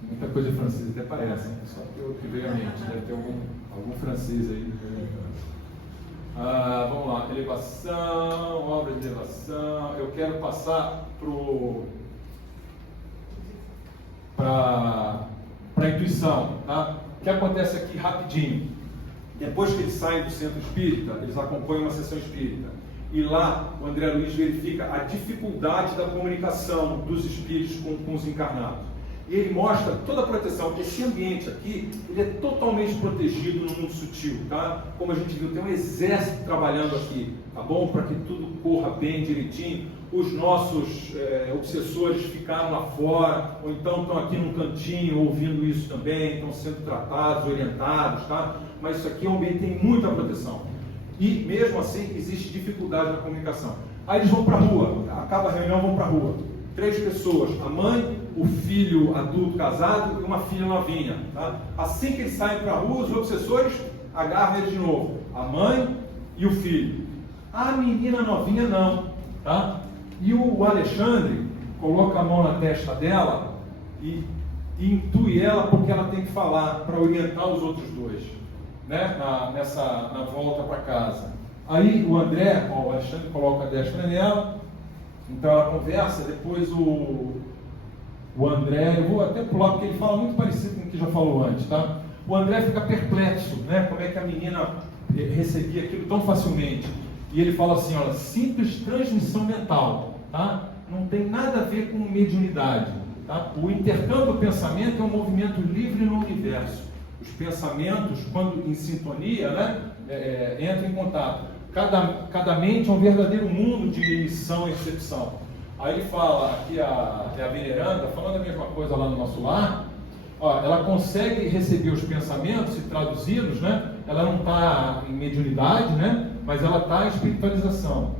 muita coisa francesa, até parece, hein? Só que veio à mente, deve ter algum francês aí. Vamos lá, elevação, obra de elevação. Eu quero passar para a intuição. Tá? O que acontece aqui rapidinho? Depois que eles saem do centro espírita, eles acompanham uma sessão espírita. E lá o André Luiz verifica a dificuldade da comunicação dos espíritos com os encarnados. E ele mostra toda a proteção. Esse ambiente aqui, ele é totalmente protegido no mundo sutil, tá? Como a gente viu, tem um exército trabalhando aqui, tá bom? Para que tudo corra bem, direitinho. Os nossos obsessores ficaram lá fora, ou então estão aqui num cantinho ouvindo isso também, estão sendo tratados, orientados, tá? Mas isso aqui é um ambiente que tem muita proteção. E mesmo assim, existe dificuldade na comunicação. Aí eles vão para a rua, acaba a reunião, vão para a rua. 3 pessoas, a mãe, o filho adulto casado e uma filha novinha. Tá? Assim que eles saem para a rua, os obsessores agarram eles de novo. A mãe e o filho. A menina novinha não. Tá? E o Alexandre coloca a mão na testa dela e intui ela porque ela tem que falar para orientar os outros dois, né? na volta para casa. Aí o André, o Alexandre coloca a destra nela, então ela conversa, depois o André, eu vou até pular porque ele fala muito parecido com o que já falou antes, tá? O André fica perplexo, né? Como é que a menina recebia aquilo tão facilmente? E ele fala assim, olha, simples transmissão mental, tá? Não tem nada a ver com mediunidade, tá? O intercâmbio do pensamento é um movimento livre no universo. Os pensamentos, quando em sintonia, né, entram em contato. Cada mente é um verdadeiro mundo de emissão e recepção. Aí ele fala, aqui a veneranda, falando a mesma coisa lá no nosso lar, ó, ela consegue receber os pensamentos e traduzi-los, né? Ela não está em mediunidade, né? Mas ela está em espiritualização.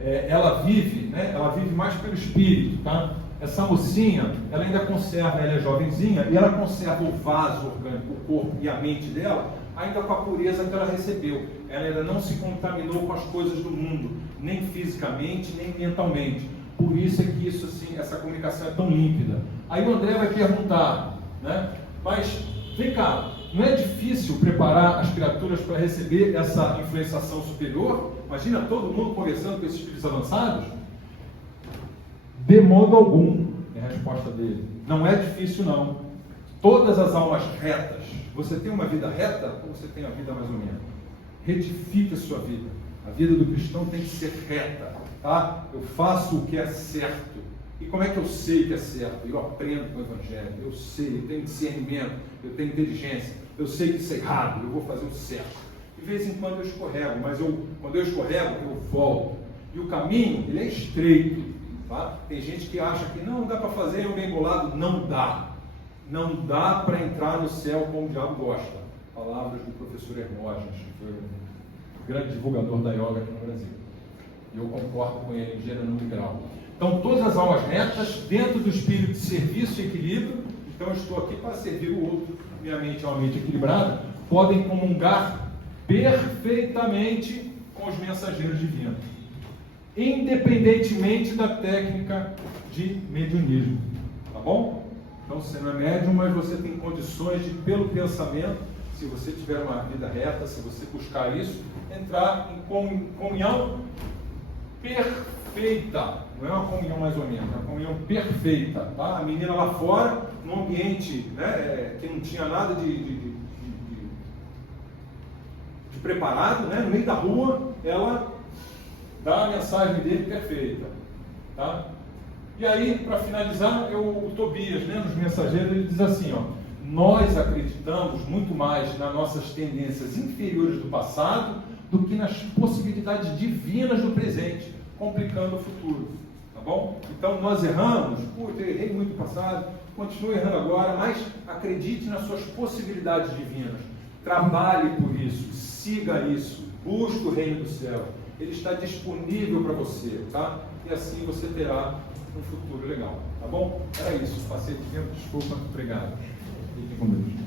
Ela vive, né? Ela vive mais pelo espírito, tá? Essa mocinha, ela ainda conserva, ela é jovenzinha, e ela conserva o vaso orgânico, o corpo e a mente dela, ainda com a pureza que ela recebeu. Ela ainda não se contaminou com as coisas do mundo, nem fisicamente, nem mentalmente. Por isso é que isso, assim, essa comunicação é tão límpida. Aí o André vai perguntar, né? Mas, vem cá, não é difícil preparar as criaturas para receber essa influenciação superior? Imagina todo mundo conversando com esses espíritos avançados? De modo algum, é a resposta dele. Não é difícil, não. todas as almas retas. Você tem uma vida reta ou você tem uma vida mais ou menos? Retifique a sua vida. A vida do cristão tem que ser reta, tá? Eu faço o que é certo. E como é que eu sei que é certo? Eu aprendo com o Evangelho, eu sei, eu tenho discernimento, eu tenho inteligência, eu sei que isso é errado, eu vou fazer o certo. De vez em quando eu escorrego, mas quando eu escorrego, eu volto. E o caminho, ele é estreito, tá? Tem gente que acha que não dá para fazer um bem bolado. Não dá. Não dá para entrar no céu como o diabo gosta. Palavras do professor Hermógenes, que foi um grande divulgador da yoga aqui no Brasil. E eu concordo com ele em gênero e grau. Então, todas as almas retas, dentro do espírito de serviço e equilíbrio, então eu estou aqui para servir o outro, minha mente é uma mente equilibrada, podem comungar perfeitamente com os mensageiros divinos, independentemente da técnica de mediunismo, tá bom? Então você não é médium, mas você tem condições de, pelo pensamento, se você tiver uma vida reta, se você buscar isso, entrar em comunhão perfeita. Não é uma comunhão mais ou menos, é uma comunhão perfeita, tá? A menina lá fora, num ambiente, né, que não tinha nada de preparado, né, no meio da rua, ela dá a mensagem dele perfeita, tá? E aí, para finalizar, o Tobias, né, nos Mensageiros, ele diz assim, ó: nós acreditamos muito mais nas nossas tendências inferiores do passado do que nas possibilidades divinas do presente, complicando o futuro, tá bom? Então, nós erramos, eu errei muito no passado, continuo errando agora, mas acredite nas suas possibilidades divinas, trabalhe por isso, siga isso, busque o reino do céu, ele está disponível para você, tá? E assim você terá um futuro legal, tá bom? Era isso, passei de tempo, desculpa, obrigado. Fiquem com Deus.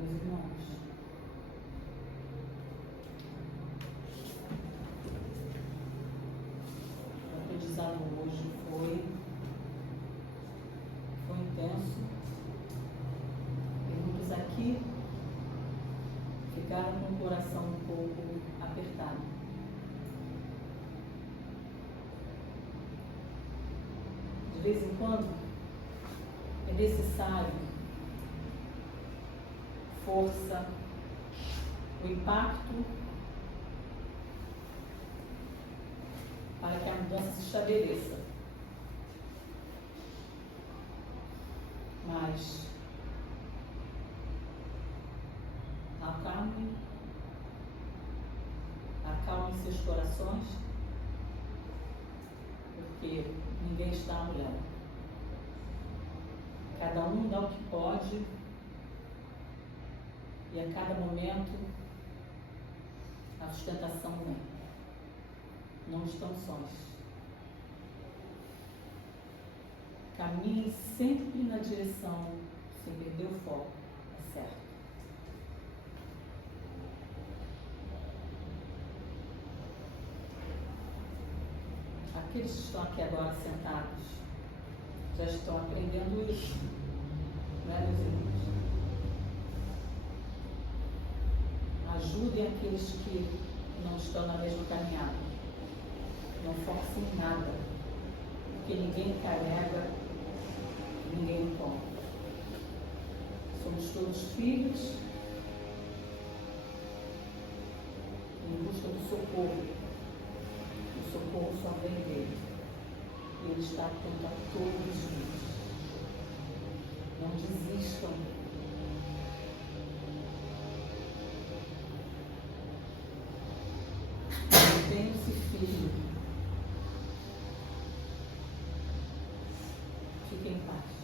Meus irmãos, o aprendizado hoje foi intenso. E muitos aqui ficaram com o coração um pouco apertado. De vez em quando é necessário força, o impacto para que a mudança se estabeleça. Mas acalmem seus corações, porque ninguém está a mulher. Cada um dá o que pode, e a cada momento a sustentação vem. Não estão sós. Caminhem sempre na direção, sem perder o foco, é certo. Aqueles que estão aqui agora sentados já estão aprendendo isso, não é, meus irmãos? Ajudem aqueles que não estão na mesma caminhada. Não forcem nada, porque ninguém carrega, ninguém impõe. Somos todos filhos em busca do socorro. O socorro só vem dele. E ele está atento a todos os dias. Não desistam. Mantenham-se firmes. Fiquem em paz.